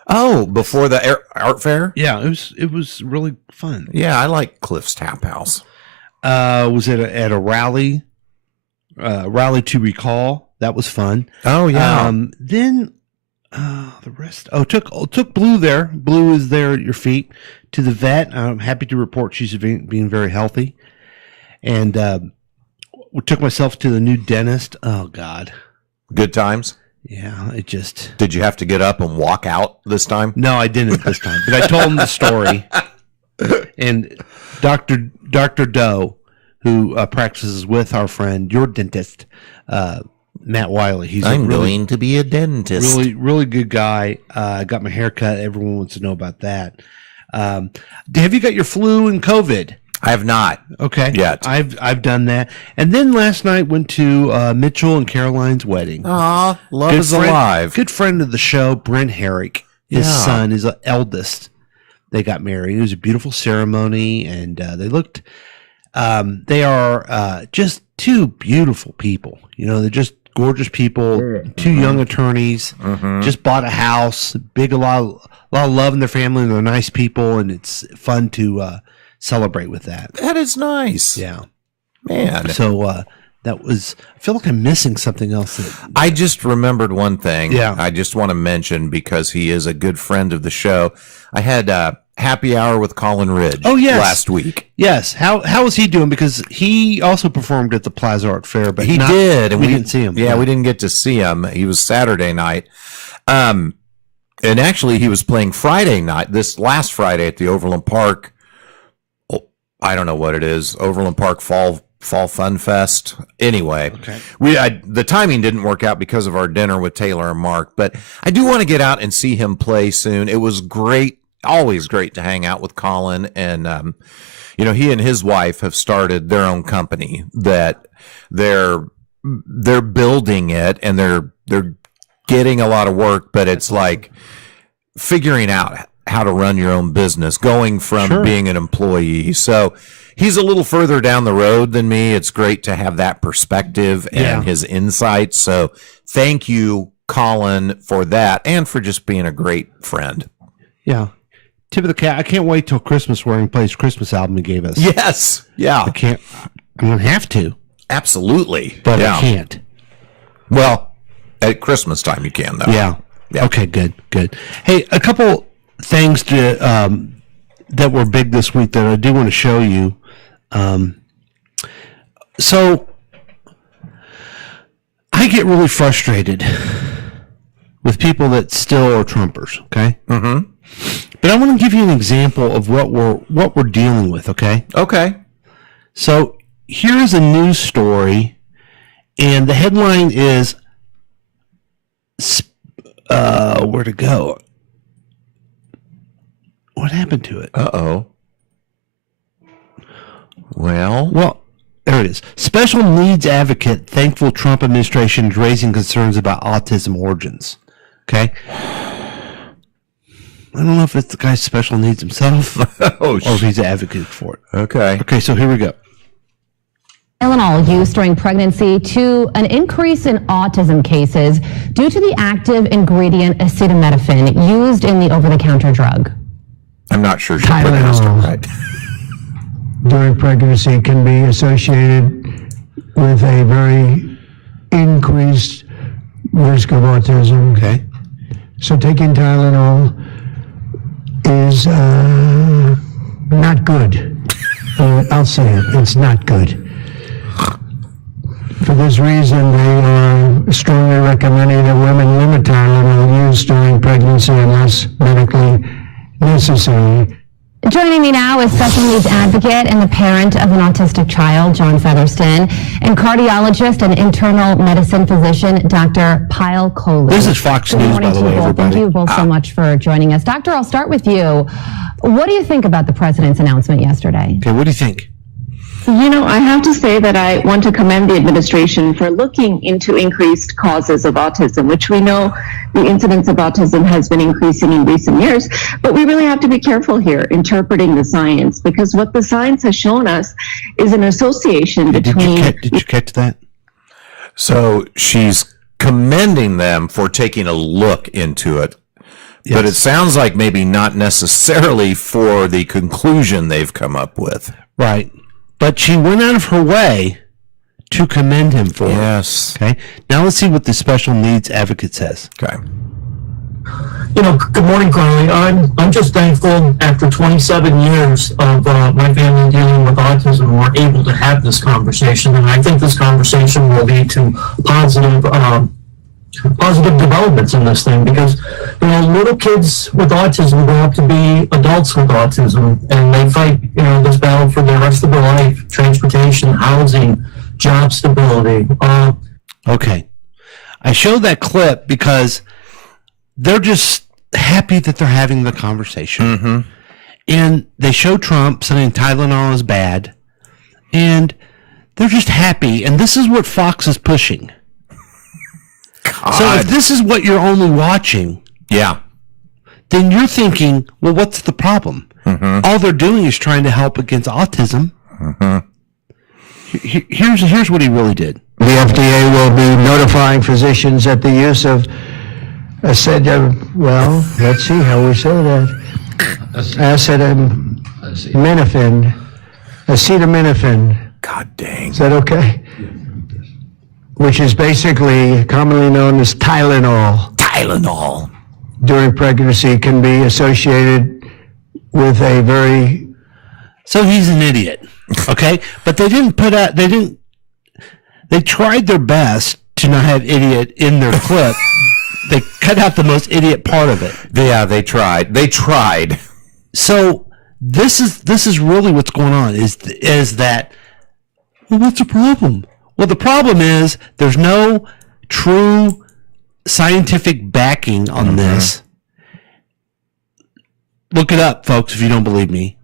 before the art fair? Yeah, it was really fun. Yeah, I like Cliff's Tap House. Was it at a rally? Rally to Recall. That was fun. Oh yeah. Then the rest. Took Blue there. Blue is there at your feet to the vet. I'm happy to report she's being very healthy. and took myself to the new dentist. Oh God, Good times. yeah, it just. Did you have to get up and walk out this time? No, I didn't this time, but I told him the story. And Dr. Doe, who practices with our friend, your dentist, Matt Wiley. He's going to be a dentist. really good guy. Got my hair cut. Everyone wants to know about that. Have you got your flu and COVID? I have not. Okay. Yet. I've done that. And then last night went to Mitchell and Caroline's wedding. Aw, love is alive. Good friend of the show, Brent Herrick. His Yeah. son is the eldest. They got married. It was a beautiful ceremony, and they looked. They are just two beautiful people. You know, they're just gorgeous people. Two young attorneys. Just bought a house. A lot of love in their family, and they're nice people, and it's fun to celebrate with that. That is nice. Yeah, man. So that was. I feel like I'm missing something else. I just remembered one thing. Yeah. I just want to mention because he is a good friend of the show. I had happy hour with Colin Ridge. Oh, yes. Last week. Yes. How was he doing? Because he also performed at the Plaza Art Fair, but He did, and we didn't see him. Yeah, we didn't get to see him. He was Saturday night. And actually, he was playing Friday night, this last Friday at the Overland Park. I don't know what it is. Overland Park Fall Fun Fest. Anyway, Okay. the timing didn't work out because of our dinner with Taylor and Mark, but I do want to get out and see him play soon. It was great. Always great to hang out with Colin, and he and his wife have started their own company that they're building it, and they're getting a lot of work, but it's like figuring out how to run your own business, going from being an employee. So he's a little further down the road than me. It's great to have that perspective and his insights. So thank you, Colin, for that, and for just being a great friend. Yeah. Tip of the cap. I can't wait till Christmas where he plays Christmas album he gave us. Yes. Yeah. I can't. I'm going to have to. Absolutely. But yeah. I can't. Well, at Christmas time you can, though. Yeah. Yeah. Okay, good. Hey, a couple things to that were big this week that I do want to show you. So I get really frustrated with people that still are Trumpers, okay? Mm-hmm. But I want to give you an example of what we're dealing with, okay? Okay. So here's a news story, and the headline is where to go? What happened to it? Uh-oh. Well, there it is. Special needs advocate thankful Trump administration is raising concerns about autism origins. Okay? I don't know if it's the guy's special needs himself or if he's an advocate for it. Okay. Okay, so here we go. Tylenol use during pregnancy to an increase in autism cases due to the active ingredient acetaminophen used in the over-the-counter drug. I'm not sure she pronounced it right. During pregnancy can be associated with a very increased risk of autism. Okay. So taking Tylenol is not good. I'll say it, it's not good. For this reason, they are strongly recommending that women limit Tylenol use during pregnancy unless medically necessary. Joining me now is special needs advocate and the parent of an autistic child, John Featherston, and cardiologist and internal medicine physician, Dr. Pyle Coley. This is Fox Good News, morning by the to way, you both. everybody. Thank you both so much for joining us. Doctor, I'll start with you. What do you think about the president's announcement yesterday? Okay, what do you think? You know, I have to say that I want to commend the administration for looking into increased causes of autism, which we know the incidence of autism has been increasing in recent years. But we really have to be careful here interpreting the science, because what the science has shown us is an association between... Did you catch that? So she's commending them for taking a look into it. Yes. But it sounds like maybe not necessarily for the conclusion they've come up with. Right. But she went out of her way to commend him for it. Yes. Okay. Now let's see what the special needs advocate says. Okay. Good morning, Carly. I'm just thankful after 27 years of my family dealing with autism, we're able to have this conversation, and I think this conversation will lead to positive developments in this thing, because little kids with autism grow up to be adults with autism, and they fight this battle for the rest of their life: transportation, housing, job stability. Okay, I showed that clip because they're just happy that they're having the conversation, and they show Trump saying Tylenol is bad, and they're just happy, and this is what Fox is pushing. God. So if this is what you're only watching, then you're thinking, well, what's the problem? All they're doing is trying to help against autism. Here's what he really did. The FDA will be notifying physicians that the use of let's see how we say that. Acetaminophen. God dang. Is that okay? Which is basically commonly known as Tylenol. Tylenol. During pregnancy can be associated with a very... So he's an idiot, okay? But they tried their best to not have idiot in their clip. They cut out the most idiot part of it. Yeah, they tried. So this is really what's going on. Is that? Well, what's the problem? Well, the problem is there's no true scientific backing on this. Look it up, folks, if you don't believe me.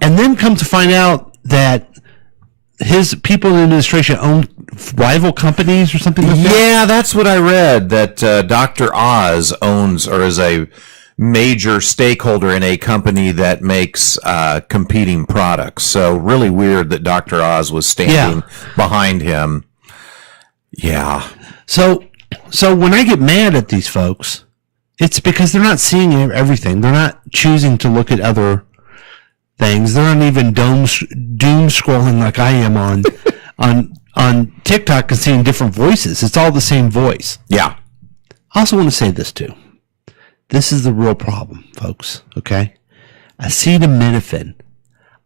And then come to find out that his people in the administration own rival companies or something like that? Yeah, that's what I read, that Dr. Oz owns or is a major stakeholder in a company that makes competing products. So really weird that Dr. Oz was standing behind him. Yeah. So when I get mad at these folks, it's because they're not seeing everything. They're not choosing to look at other things. They're not even doom scrolling like I am on TikTok and seeing different voices. It's all the same voice. Yeah. I also want to say this too. This is the real problem, folks. Okay? Acetaminophen.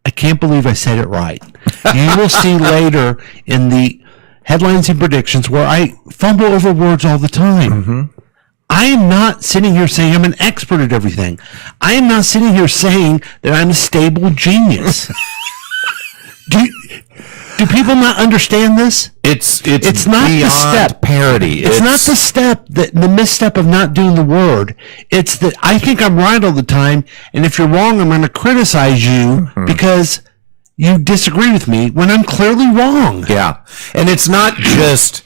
I can't believe I said it right. You will see later in the headlines and predictions where I fumble over words all the time. I am not sitting here saying I'm an expert at everything. I am not sitting here saying that I'm a stable genius. Do people not understand this? It's not beyond the step parody. It's not the step, the misstep of not doing the word. It's that I think I'm right all the time, and if you're wrong, I'm going to criticize you because you disagree with me when I'm clearly wrong. Yeah, and it's not just,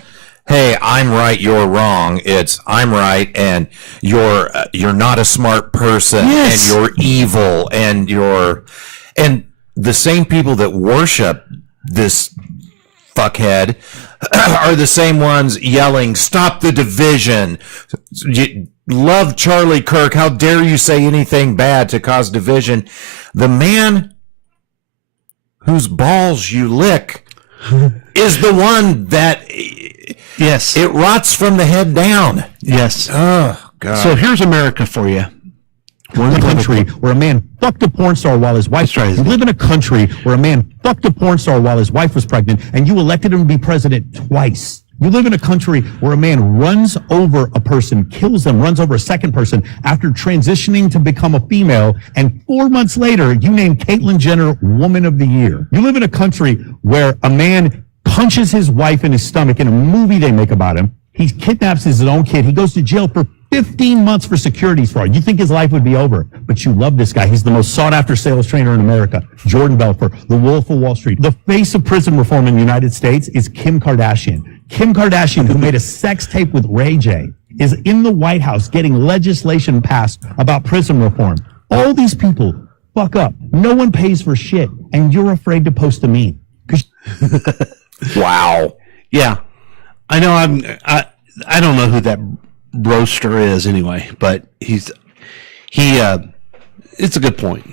hey, I'm right, you're wrong. It's I'm right, and you're not a smart person, and you're evil, and the same people that worship this fuckhead are the same ones yelling, stop the division. You love Charlie Kirk. How dare you say anything bad to cause division? The man whose balls you lick is the one that it rots from the head down. Yes. Oh, God. So here's America for you. We're in a country where a man fucked a porn star while his wife. You live in a country where a man fucked a porn star while his wife was pregnant, and you elected him to be president twice. You live in a country where a man runs over a person, kills them, runs over a second person after transitioning to become a female, and 4 months later, you name Caitlyn Jenner Woman of the Year. You live in a country where a man punches his wife in his stomach in a movie they make about him. He kidnaps his own kid. He goes to jail for 15 months for securities fraud. You think his life would be over, but you love this guy. He's the most sought-after sales trainer in America, Jordan Belfort, the Wolf of Wall Street. The face of prison reform in the United States is Kim Kardashian. Kim Kardashian, who made a sex tape with Ray J, is in the White House getting legislation passed about prison reform. All these people fuck up. No one pays for shit, and you're afraid to post a meme. Wow. Yeah. I know I don't know who that roaster is anyway, but it's a good point.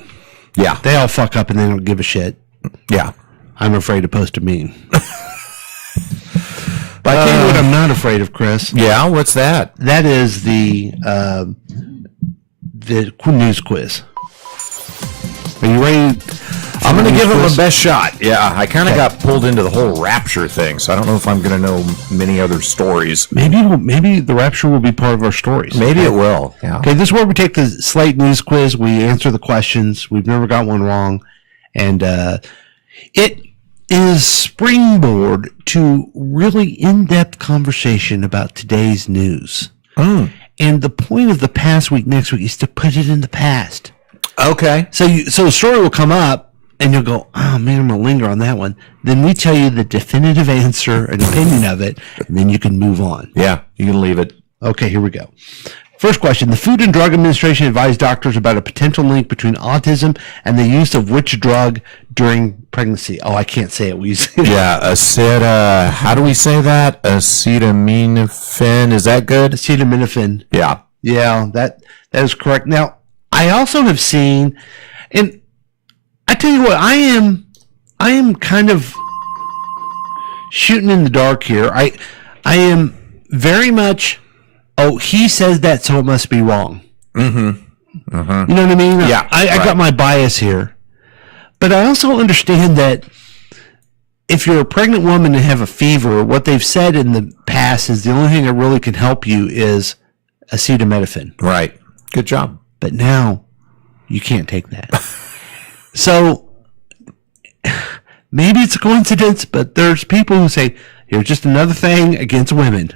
Yeah. They all fuck up and they don't give a shit. Yeah. I'm afraid to post a meme. But I tell you what I'm not afraid of, Chris. Yeah, what's that? That is the the news quiz. Are you ready? I'm going to give him a best shot. Yeah, I kind of got pulled into the whole rapture thing, so I don't know if I'm going to know many other stories. Maybe the rapture will be part of our stories. Maybe it will. Yeah. Okay, this is where we take the Slate News Quiz. We answer the questions. We've never got one wrong. And it is springboard to really in-depth conversation about today's news. And the point of the past week, next week, is to put it in the past. Okay. So a story will come up, and you'll go, oh, man, I'm going to linger on that one. Then we tell you the definitive answer and opinion of it, and then you can move on. Yeah, you can leave it. Okay, here we go. First question. The Food and Drug Administration advised doctors about a potential link between autism and the use of which drug during pregnancy? Oh, I can't say it. We use it. Yeah, how do we say that? Acetaminophen. Is that good? Acetaminophen. Yeah. Yeah, that is correct. Now, I also have seen, and I tell you what, I am kind of shooting in the dark here. I am very much, he says that, so it must be wrong. Mm-hmm. Uh-huh. You know what I mean? Yeah. I got my bias here. But I also understand that if you're a pregnant woman and have a fever, what they've said in the past is the only thing that really can help you is acetaminophen. Right. Good job. But now you can't take that. So maybe it's a coincidence, but there's people who say, here's just another thing against women.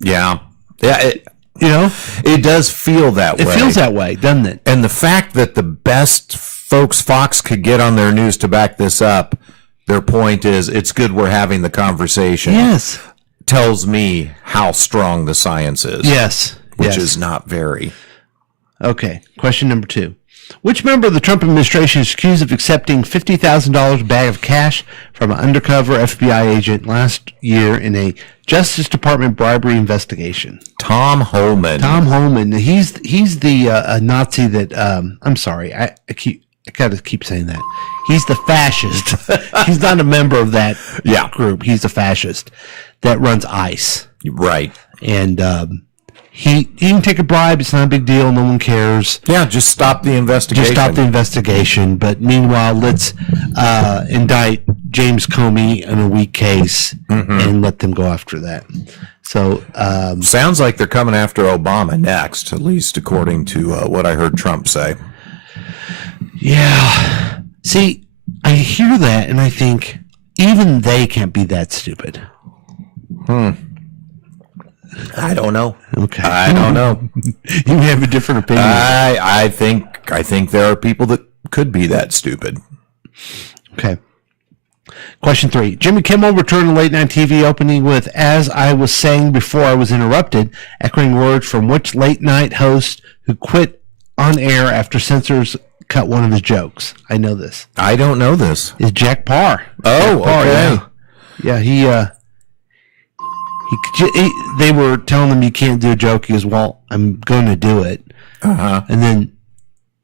Yeah. Yeah. It does feel that way. It feels that way, doesn't it? And the fact that the best folks Fox could get on their news to back this up, their point is it's good we're having the conversation. Yes. Tells me how strong the science is. Yes. Which is not very. Okay. Question number 2. Which member of the Trump administration is accused of accepting $50,000 bag of cash from an undercover FBI agent last year in a Justice Department bribery investigation? Tom Homan. Tom Homan. He's the Nazi that I'm sorry. I gotta keep saying that. He's the fascist. He's not a member of that group. He's a fascist that runs ICE. Right. And he can take a bribe. It's not a big deal. No one cares. Yeah, just stop the investigation. But meanwhile, let's indict James Comey in a weak case and let them go after that. So sounds like they're coming after Obama next, at least according to what I heard Trump say. Yeah. See, I hear that and I think even they can't be that stupid. I don't know. Okay. I don't know. You have a different opinion. I think there are people that could be that stupid. Okay. Question 3. Jimmy Kimmel returned to late night TV opening with, "As I was saying before I was interrupted," echoing words from which late night host who quit on air after censors cut one of his jokes. I know this. I don't know this. It's Jack Parr. Oh, Jack Parr, okay. Yeah, they were telling him you can't do a joke. He goes, "Well, I'm going to do it." Uh-huh. And then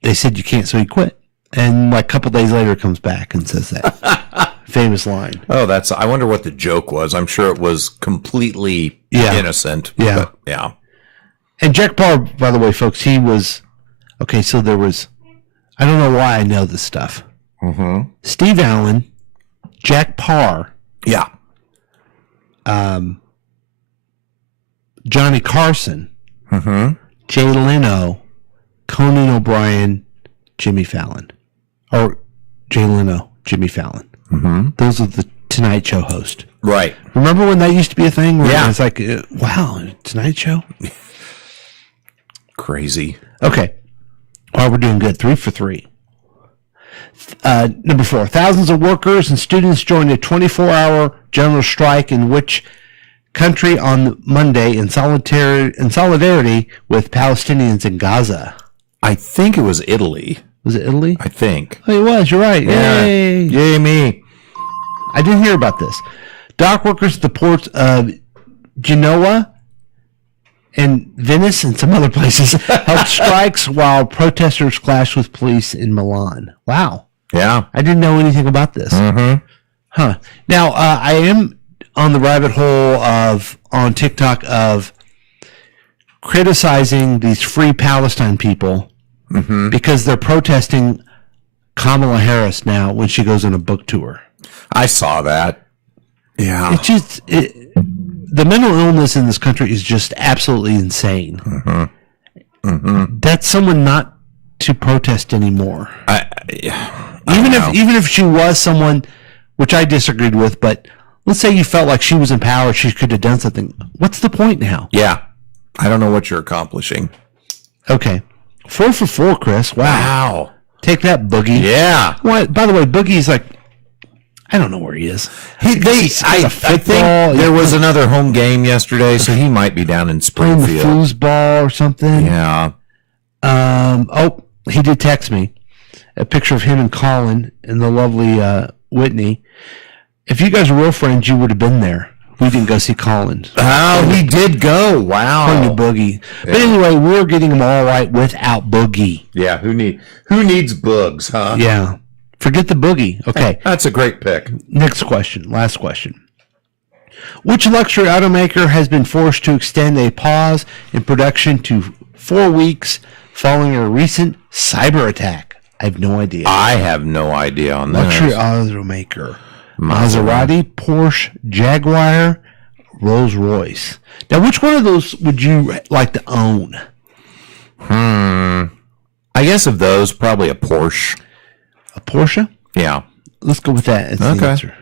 they said you can't, so he quit. And like a couple days later, comes back and says that famous line. Oh, I wonder what the joke was. I'm sure it was completely innocent. Yeah. But, yeah. And Jack Parr, by the way, folks, he was, okay, so there was, I don't know why I know this stuff. Mm-hmm. Steve Allen, Jack Parr. Yeah. Johnny Carson, Jay Leno, Conan O'Brien, Jimmy Fallon. Or Jay Leno, Jimmy Fallon. Mm-hmm. Those are the Tonight Show host. Right. Remember when that used to be a thing? Where Yeah. It's like, wow, Tonight Show? Crazy. Okay. Well, we're doing good. 3 for 3. Number 4. Thousands of workers and students joined a 24-hour general strike in which country on Monday in solidarity with Palestinians in Gaza. I think it was Italy. Was it Italy? I think. Oh, it was. You're right. Yeah. Yay. Yay me. I didn't hear about this. Dock workers at the ports of Genoa and Venice and some other places held strikes while protesters clashed with police in Milan. Wow. Yeah. I didn't know anything about this. Mm-hmm. Huh. Now, I am on the rabbit hole on TikTok of criticizing these free Palestine people because they're protesting Kamala Harris now when she goes on a book tour. I saw that. Yeah. It's just the mental illness in this country is just absolutely insane. That's someone not to protest anymore. Even if she was someone, which I disagreed with, but let's say you felt like she was in power, she could have done something. What's the point now? Yeah. I don't know what you're accomplishing. Okay. 4 for 4, Chris. Wow. Take that, Boogie. Yeah. What? By the way, Boogie's like, I don't know where he is. I think there was another home game yesterday, so he might be down in playing Springfield. the foosball or something. Yeah. He did text me a picture of him and Colin and the lovely Whitney. If you guys were real friends, you would have been there. We didn't go see Colin. Oh, we did go. Wow. According to Boogie. Yeah. But anyway, we're getting them all right without Boogie. Yeah, who needs Boogs, huh? Yeah. Forget the Boogie. Okay. That's a great pick. Next question. Last question. Which luxury automaker has been forced to extend a pause in production to 4 weeks following a recent cyber attack? I have no idea. I have no idea on that. Luxury automaker. Maserati, Porsche, Jaguar, Rolls-Royce. Now, which one of those would you like to own? I guess of those, probably a Porsche. A Porsche? Yeah. Let's go with that. It's okay. The answer.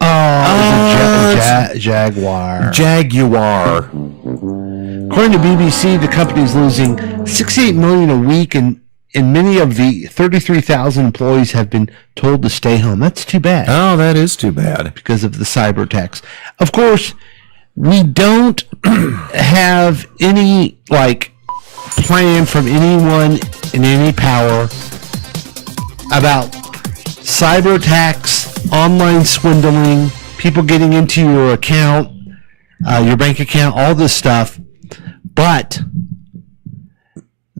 Oh, Jaguar. Jaguar. According to BBC, the company is losing $68 million a week, and many of the 33,000 employees have been told to stay home. That's too bad. Oh, that is too bad. Because of the cyber attacks. Of course, we don't have any plan from anyone in any power about cyber attacks, online swindling, people getting into your account, your bank account, all this stuff. But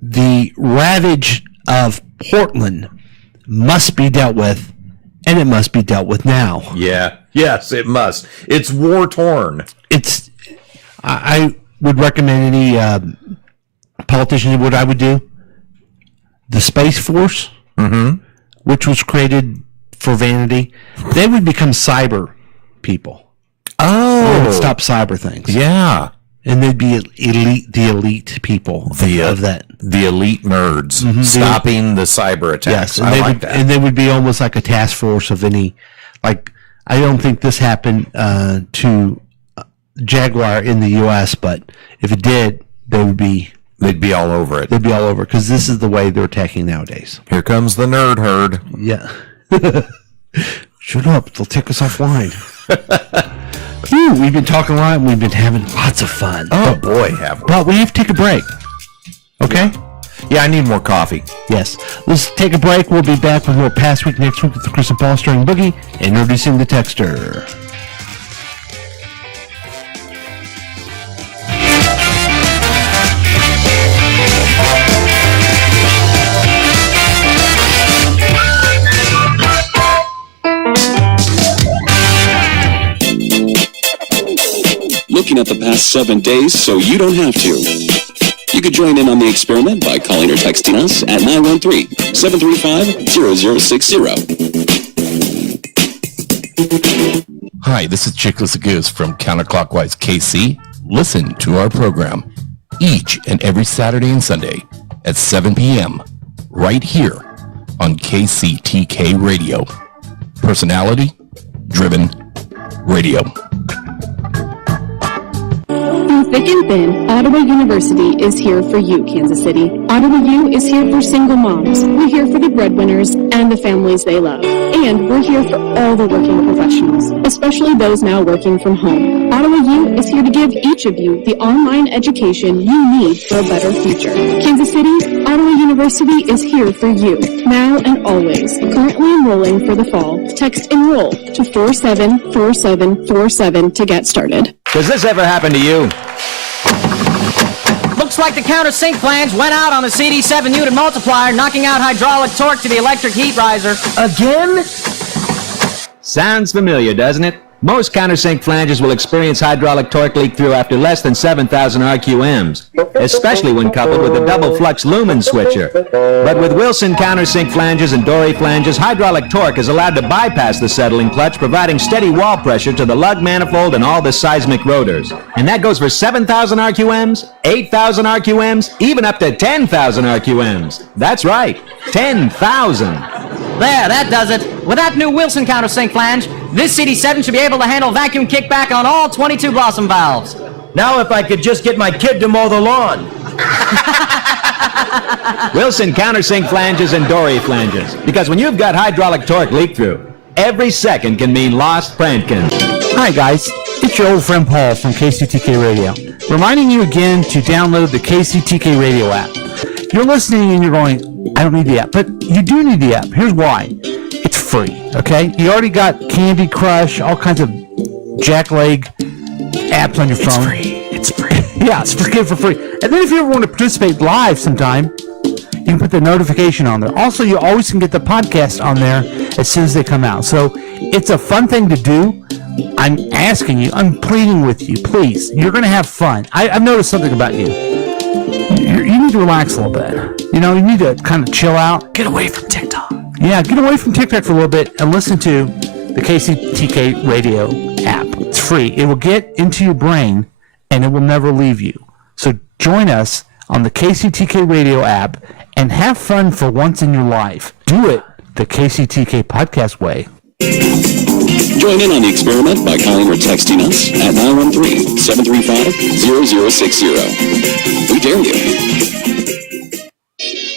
the ravage of Portland must be dealt with, and it must be dealt with now. Yeah. Yes, it must. It's war-torn. I would recommend any politician what I would do. The Space Force, which was created for vanity, they would become cyber people. Oh. They would stop cyber things. Yeah. And they'd be the elite people of that. The elite nerds stopping the cyber attacks. Yes, and and they would be almost like a task force of any, I don't think this happened to Jaguar in the U.S., but if it did, they'd be all over it. They'd be all over because this is the way they're attacking nowadays. Here comes the nerd herd. Yeah. Shut up. They'll take us offline. Whew, we've been talking a lot and we've been having lots of fun. Oh, boy, have we. But we have to take a break. Okay? Yeah, I need more coffee. Yes. Let's take a break. We'll be back with more Past Week next week with Chris and Paul starring Boogie, introducing the Texter. Looking at the past 7 days so you don't have to. You could join in on the experiment by calling or texting us at 913-735-0060. Hi, this is Chickless Goose from Counterclockwise KC. Listen to our program each and every Saturday and Sunday at 7 p.m. right here on KCTK Radio. Personality-driven radio. Thick and thin, Ottawa University is here for you, Kansas City. Ottawa U is here for single moms. We're here for the breadwinners and the families they love. And we're here for all the working professionals, especially those now working from home. Ottawa U is here to give each of you the online education you need for a better future. Kansas City, Ottawa University is here for you, now and always. Currently enrolling for the fall. Text ENROLL to 474747 to get started. Does this ever happen to you? Looks like the countersink flange went out on the CD7 unit multiplier, knocking out hydraulic torque to the electric heat riser. Again? Sounds familiar, doesn't it? Most countersink flanges will experience hydraulic torque leak through after less than 7,000 RQMs, especially when coupled with a double flux lumen switcher. But with Wilson countersink flanges and Dory flanges, hydraulic torque is allowed to bypass the settling clutch, providing steady wall pressure to the lug manifold and all the seismic rotors. And that goes for 7,000 RQMs, 8,000 RQMs, even up to 10,000 RQMs. That's right, 10,000. There, that does it. With that new Wilson countersink flange, this CD7 should be able to handle vacuum kickback on all 22 Blossom valves. Now if I could just get my kid to mow the lawn. Wilson countersink flanges and Dory flanges. Because when you've got hydraulic torque leak through, every second can mean lost Prankins. Hi guys, it's your old friend Paul from KCTK Radio. Reminding you again to download the KCTK Radio app. You're listening and you're going, I don't need the app. But you do need the app. Here's why. It's free, okay? You already got Candy Crush, all kinds of jackleg apps on your phone. It's free. Yeah, it's for free. And then if you ever want to participate live sometime, you can put the notification on there. Also, you always can get the podcast on there as soon as they come out. So it's a fun thing to do. I'm asking you, I'm pleading with you, please. You're going to have fun. I've noticed something about you. You need to relax a little bit. You know, you need to kind of chill out. Get away from TikTok. Yeah, get away from TikTok for a little bit and listen to the KCTK Radio app. It's free. It will get into your brain and it will never leave you. So join us on the KCTK Radio app and have fun for once in your life. Do it the KCTK podcast way. Join in on the experiment by calling or texting us at 913-735-0060. We dare you.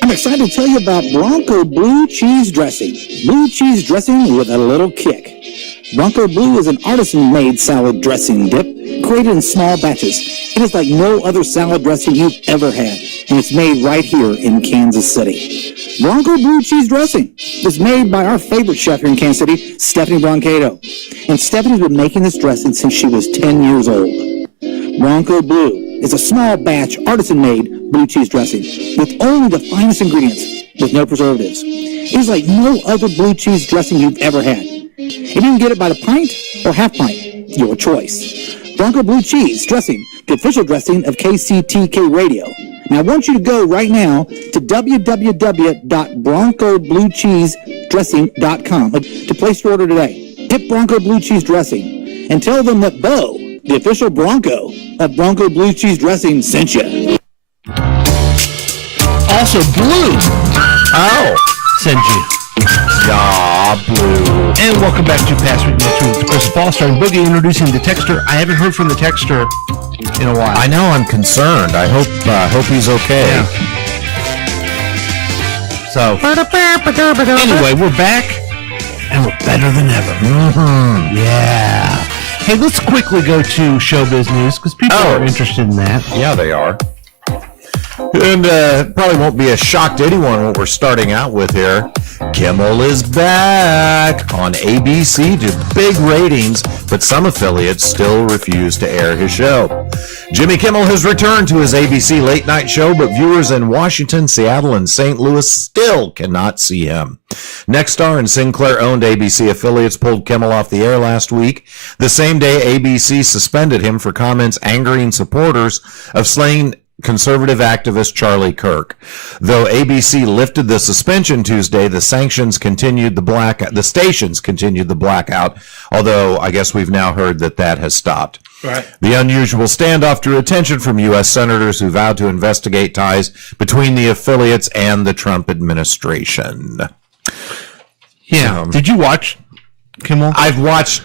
I'm excited to tell you about Bronco Blue Cheese Dressing. Blue cheese dressing with a little kick. Bronco Blue is an artisan-made salad dressing dip created in small batches. It is like no other salad dressing you've ever had, and it's made right here in Kansas City. Bronco Blue Cheese Dressing is made by our favorite chef here in Kansas City, Stephanie Broncato. And Stephanie's been making this dressing since she was 10 years old. Bronco Blue is a small batch artisan-made blue cheese dressing with only the finest ingredients with no preservatives. It is like no other blue cheese dressing you've ever had. And you can get it by the pint or half pint, your choice. Bronco Blue Cheese Dressing, the official dressing of KCTK Radio. Now, I want you to go right now to www.broncobluecheesedressing.com to place your order today. Dip Bronco Blue Cheese Dressing and tell them that Bo, the official Bronco of Bronco Blue Cheese Dressing, sent you. Also, Blue. Oh. Send you. Yeah, Blue. And welcome back to Past Week Next Week with Chris and Paul, starting Boogie, introducing the texter. I haven't heard from the texter in a while. I know, I'm concerned. I hope he's okay. Yeah. So, anyway, we're back, and we're better than ever. Mm-hmm. Yeah. Hey, let's quickly go to showbiz news, because people are interested in that. Yeah, they are. And probably won't be a shock to anyone what we're starting out with here. Kimmel is back on ABC to big ratings, but some affiliates still refuse to air his show. Jimmy Kimmel has returned to his ABC late night show, but viewers in Washington, Seattle, and St. Louis still cannot see him. Nexstar and Sinclair-owned ABC affiliates pulled Kimmel off the air last week. The same day, ABC suspended him for comments angering supporters of slain conservative activist Charlie Kirk. Though ABC lifted the suspension Tuesday, the stations continued the blackout, although I guess we've now heard that has stopped. Right. The unusual standoff drew attention from U.S. senators who vowed to investigate ties between the affiliates and the Trump administration. Yeah. Did you watch Kimmel? I've watched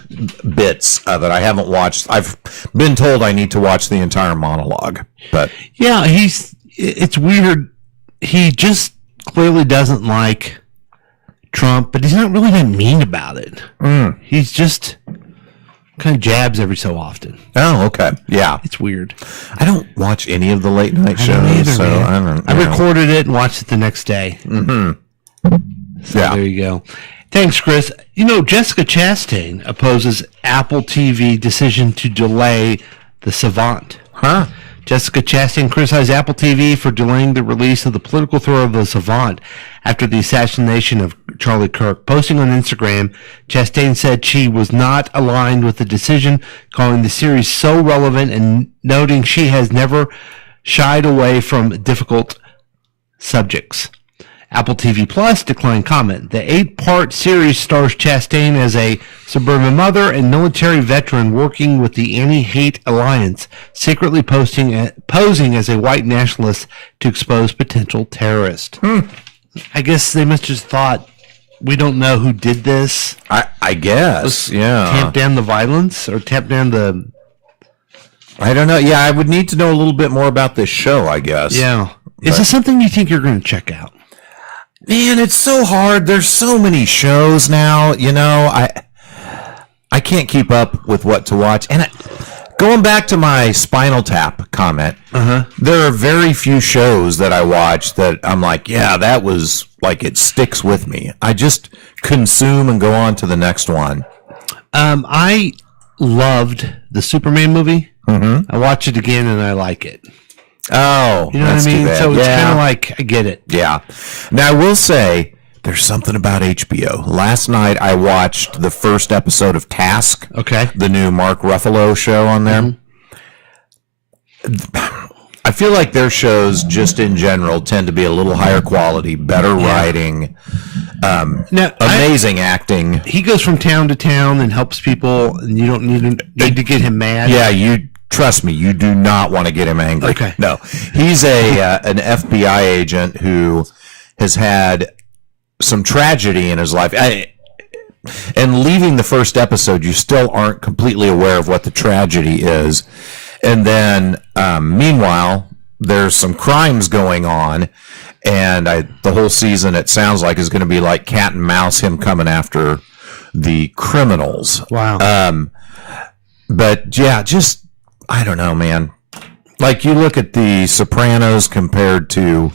bits of it. I haven't watched. I've been told I need to watch the entire monologue. But yeah, it's weird. He just clearly doesn't like Trump, but he's not really that mean about it. He's just kind of jabs every so often. Oh, okay. Yeah. It's weird. I don't watch any of the late night shows, I recorded it and watched it the next day. Mm-hmm. So there you go. Thanks, Chris. You know, Jessica Chastain opposes Apple TV decision to delay The Savant. Huh? Jessica Chastain criticized Apple TV for delaying the release of the political thriller The Savant after the assassination of Charlie Kirk. Posting on Instagram, Chastain said she was not aligned with the decision, calling the series so relevant and noting she has never shied away from difficult subjects. Apple TV Plus declined comment. The 8-part series stars Chastain as a suburban mother and military veteran working with the Anti-Hate Alliance, secretly posing as a white nationalist to expose potential terrorists. I guess they must have just thought, we don't know who did this. I guess, yeah. Tamp down the violence or tamp down the... I don't know. Yeah, I would need to know a little bit more about this show, I guess. Yeah. Is this something you think you're going to check out? Man, it's so hard. There's so many shows now, you know. I can't keep up with what to watch. And going back to my Spinal Tap comment, there are very few shows that I watch that I'm like, yeah, that was like, it sticks with me. I just consume and go on to the next one. I loved the Superman movie. I watch it again and I like it. Oh, you know what I mean? So it's kind of like, I get it. Yeah. Now, I will say, there's something about HBO. Last night, I watched the first episode of Task. Okay. The new Mark Ruffalo show on there. I feel like their shows, just in general, tend to be a little higher quality, better writing, amazing acting. He goes from town to town and helps people, and you don't need to get him mad. Yeah, trust me, you do not want to get him angry. Okay. No. He's an FBI agent who has had some tragedy in his life. And leaving the first episode, you still aren't completely aware of what the tragedy is. And then, meanwhile, there's some crimes going on. And the whole season, it sounds like, is going to be like cat and mouse, him coming after the criminals. Wow. But, yeah, just... I don't know, man. Like, you look at The Sopranos compared to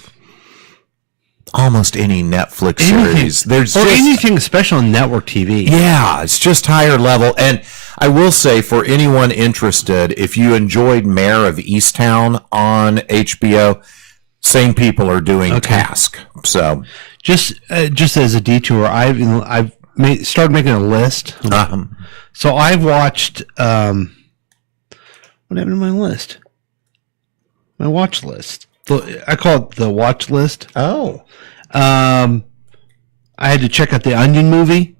almost any Netflix series. There's or just anything special on network TV. Yeah, it's just higher level. And I will say, for anyone interested, if you enjoyed Mayor of Easttown on HBO, same people are doing Task. So, just as a detour, I've started making a list. So I've watched. What happened to my list? My watch list. I call it the watch list. Oh. I had to check out the Onion movie.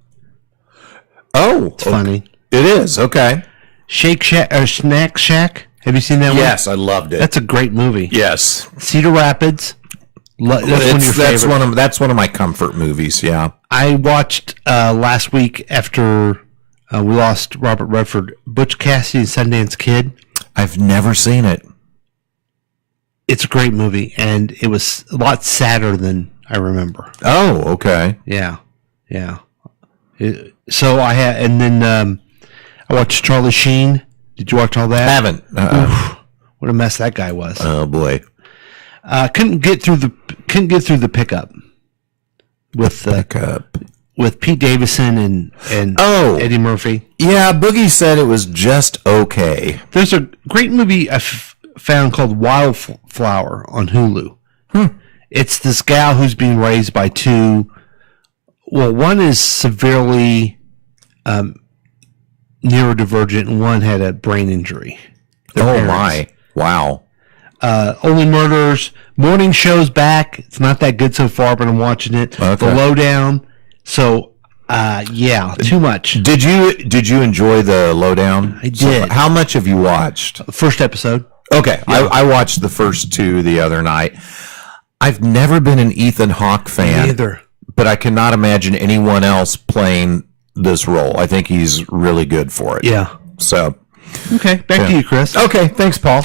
Oh. It's funny. It is. Okay. Shake Shack or Snack Shack. Have you seen that one? Yes, I loved it. That's a great movie. Yes. Cedar Rapids. That's one of your favorites. That's one of my comfort movies, yeah. I watched last week after we lost Robert Redford, Butch Cassidy and Sundance Kid. I've never seen it. It's a great movie, and it was a lot sadder than I remember. Oh, okay. Yeah. So I had, and then I watched Charlie Sheen. Did you watch all that? Haven't. What a mess that guy was. Oh boy. Couldn't get through the pickup with Pete Davidson and Eddie Murphy. Yeah, Boogie said it was just okay. There's a great movie I found called Wildflower on Hulu. It's this gal who's being raised by two. Well, one is severely neurodivergent, and one had a brain injury. My! Wow. Only Murders. Morning Show's back. It's not that good so far, but I'm watching it. Okay. The Lowdown. So, yeah, too much. Did you enjoy The Lowdown? I did. How much have you watched? First episode. Okay, Yeah. I watched the first two the other night. I've never been an Ethan Hawke fan. Me either. But I cannot imagine anyone else playing this role. I think he's really good for it. Yeah. So. Okay, back to you, Chris. Okay, thanks, Paul.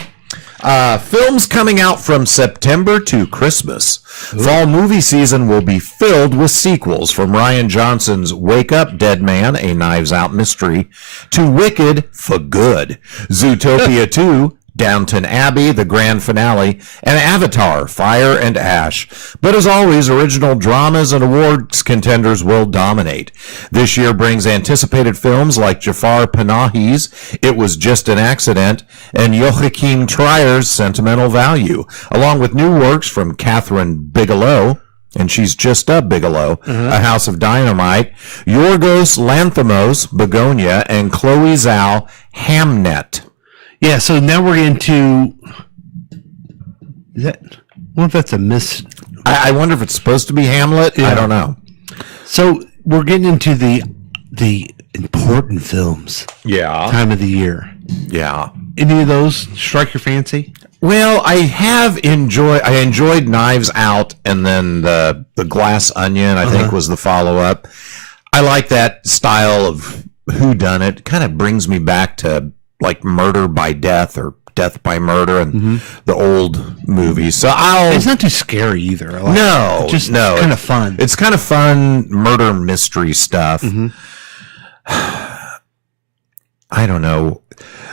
Films coming out from September to Christmas. Fall movie season will be filled with sequels, from Rian Johnson's Wake Up, Dead Man, a Knives Out mystery, to Wicked for Good, Zootopia 2, Downton Abbey, the grand finale, and Avatar, Fire and Ash. But as always, original dramas and awards contenders will dominate. This year brings anticipated films like Jafar Panahi's It Was Just an Accident and Joachim Trier's Sentimental Value, along with new works from Catherine Bigelow, and she's just a Bigelow, A House of Dynamite, Yorgos Lanthimos, Begonia, and Chloe Zhao, Hamnet. Yeah, so now we're into... Is that... I wonder if that's a miss... I wonder if it's supposed to be Hamlet. Yeah. I don't know. So we're getting into the important films. Yeah. Time of the year. Yeah. Any of those strike your fancy? Well, I enjoyed Knives Out, and then the Glass Onion, I think, was the follow-up. I like that style of whodunit. Kind of brings me back to like Murder by Death or Death by Murder and the old movies. So it's not too scary either. Just kind of fun. It's kind of fun murder mystery stuff. I don't know.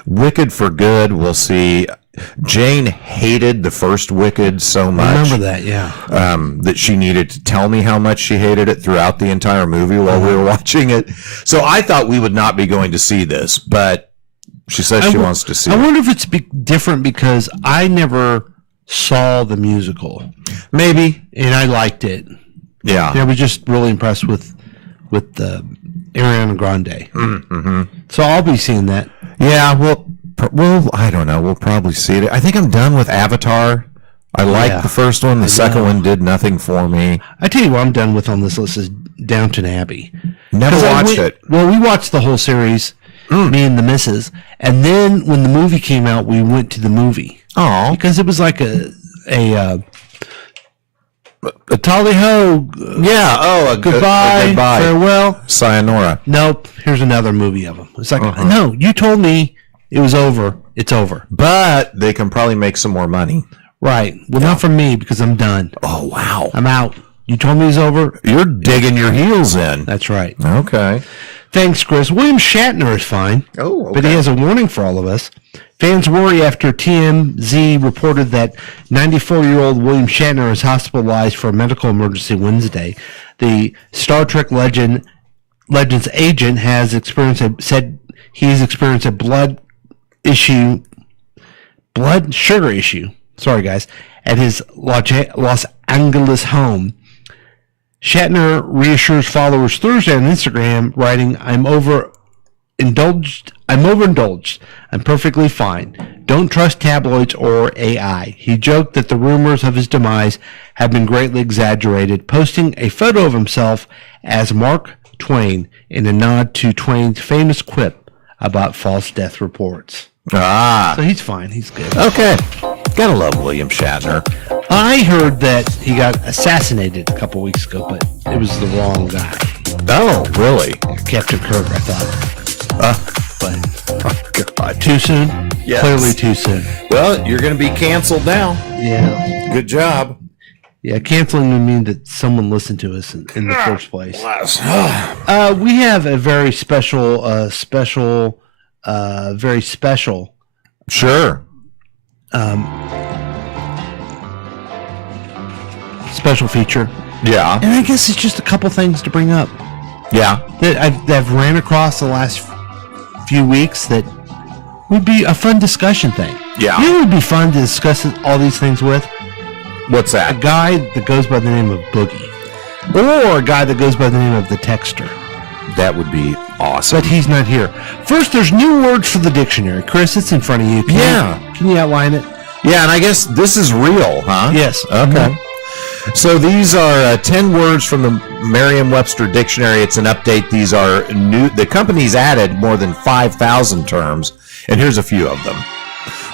Wicked for Good, we'll see. Jane hated the first Wicked so much. I remember that, yeah. That she needed to tell me how much she hated it throughout the entire movie while we were watching it. So I thought we would not be going to see this, but she says she wants to see it. I wonder if it's different because I never saw the musical. Maybe. And I liked it. Yeah. I was just really impressed with Ariana Grande. So I'll be seeing that. Yeah, well, I don't know. We'll probably see it. I think I'm done with Avatar. I liked the first one. The second one did nothing for me. I tell you what I'm done with on this list is Downton Abbey. Never watched it. Well, we watched the whole series, me and the missus, and then when the movie came out, we went to the movie. Oh, because it was like a tally ho. Yeah. Oh, a goodbye, farewell, sayonara. Nope. Here's another movie of them. It's like, no, you told me it was over. It's over. But they can probably make some more money. Right. Well, not from me because I'm done. Oh, wow. I'm out. You told me it was over. You're digging your heels in. That's right. Okay. Thanks, Chris. William Shatner is fine. Oh, okay. But he has a warning for all of us. Fans worry after TMZ reported that 94-year-old William Shatner is hospitalized for a medical emergency Wednesday. The Star Trek Legend's agent said he's experienced a blood sugar issue. Sorry, guys, at his Los Angeles home. Shatner reassures followers Thursday on Instagram, writing, I'm overindulged. I'm perfectly fine. Don't trust tabloids or AI. He joked that the rumors of his demise have been greatly exaggerated, posting a photo of himself as Mark Twain in a nod to Twain's famous quip about false death reports. So he's fine. He's good. Okay. Gotta love William Shatner. I heard that he got assassinated a couple weeks ago, but it was the wrong guy. Oh, really? Captain Kirk, I thought. But God. Too soon? Yes. Clearly too soon. Well, you're going to be canceled now. Yeah. Good job. Yeah, canceling would mean that someone listened to us in the first place. We have a very special, very special. Sure. Special feature. Yeah. And I guess it's just a couple things to bring up. Yeah. That I've ran across the last few weeks that would be a fun discussion thing. Yeah. You know, it would be fun to discuss all these things with. What's that? A guy that goes by the name of Boogie. Or a guy that goes by the name of the Texter. That would be awesome. But he's not here. First, there's new words for the dictionary. Chris, it's in front of you. Can you outline it? Yeah, and I guess this is real, huh? Yes. Okay. So these are 10 words from the Merriam-Webster dictionary. It's an update. These are new. The company's added more than 5,000 terms, and here's a few of them.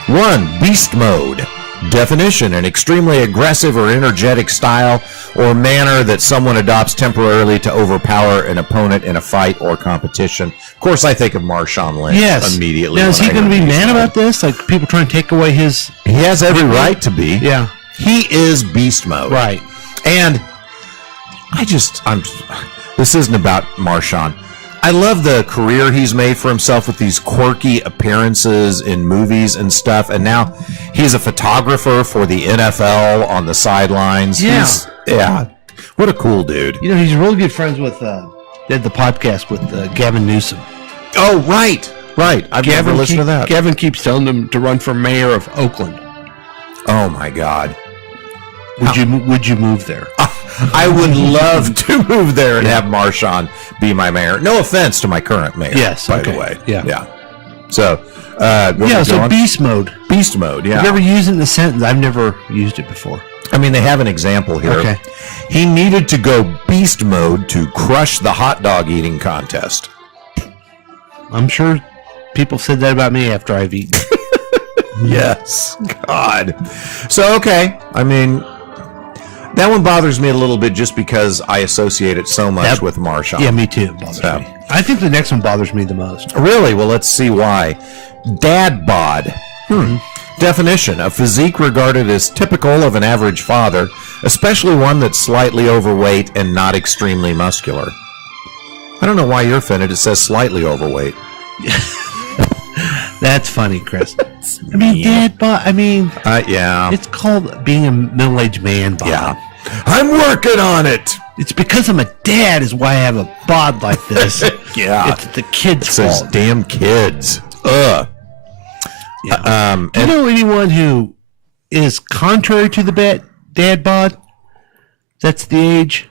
1, beast mode. Definition, an extremely aggressive or energetic style or manner that someone adopts temporarily to overpower an opponent in a fight or competition. Of course, I think of Marshawn Lynch immediately. Now, is he going to be mad about this? Like, people trying to take away his... He has every right to be. Yeah. He is beast mode. Right. And this isn't about Marshawn. I love the career he's made for himself with these quirky appearances in movies and stuff, and now he's a photographer for the NFL on the sidelines. Yeah. Yeah. What a cool dude. You know, he's really good friends with, they had the podcast with Gavin Newsom. Oh, right. Right. I've never listened to that. Gavin keeps telling him to run for mayor of Oakland. Oh, my God. Would you move there? I would love to move there and have Marshawn be my mayor. No offense to my current mayor. Yes, by okay. the way. Yeah. So, so beast mode. Beast mode, yeah. Have you ever used it in a sentence? I've never used it before. I mean, they have an example here. Okay. He needed to go beast mode to crush the hot dog eating contest. I'm sure people said that about me after I've eaten. Yes. God. So, okay. I mean, that one bothers me a little bit just because I associate it so much with Marshawn. Yeah, me too. It bothers me. I think the next one bothers me the most. Really? Well, let's see why. Dad bod. Definition: a physique regarded as typical of an average father, especially one that's slightly overweight and not extremely muscular. I don't know why you're offended. It says slightly overweight. That's funny, Chris. I mean, dad bod. I mean, yeah. It's called being a middle-aged man bod. Yeah. I'm working on it. It's because I'm a dad is why I have a bod like this. Yeah. It's the kids' It says fault. damn kids. Ugh. Yeah. Do you know anyone who is contrary to the dad bod? That's the age.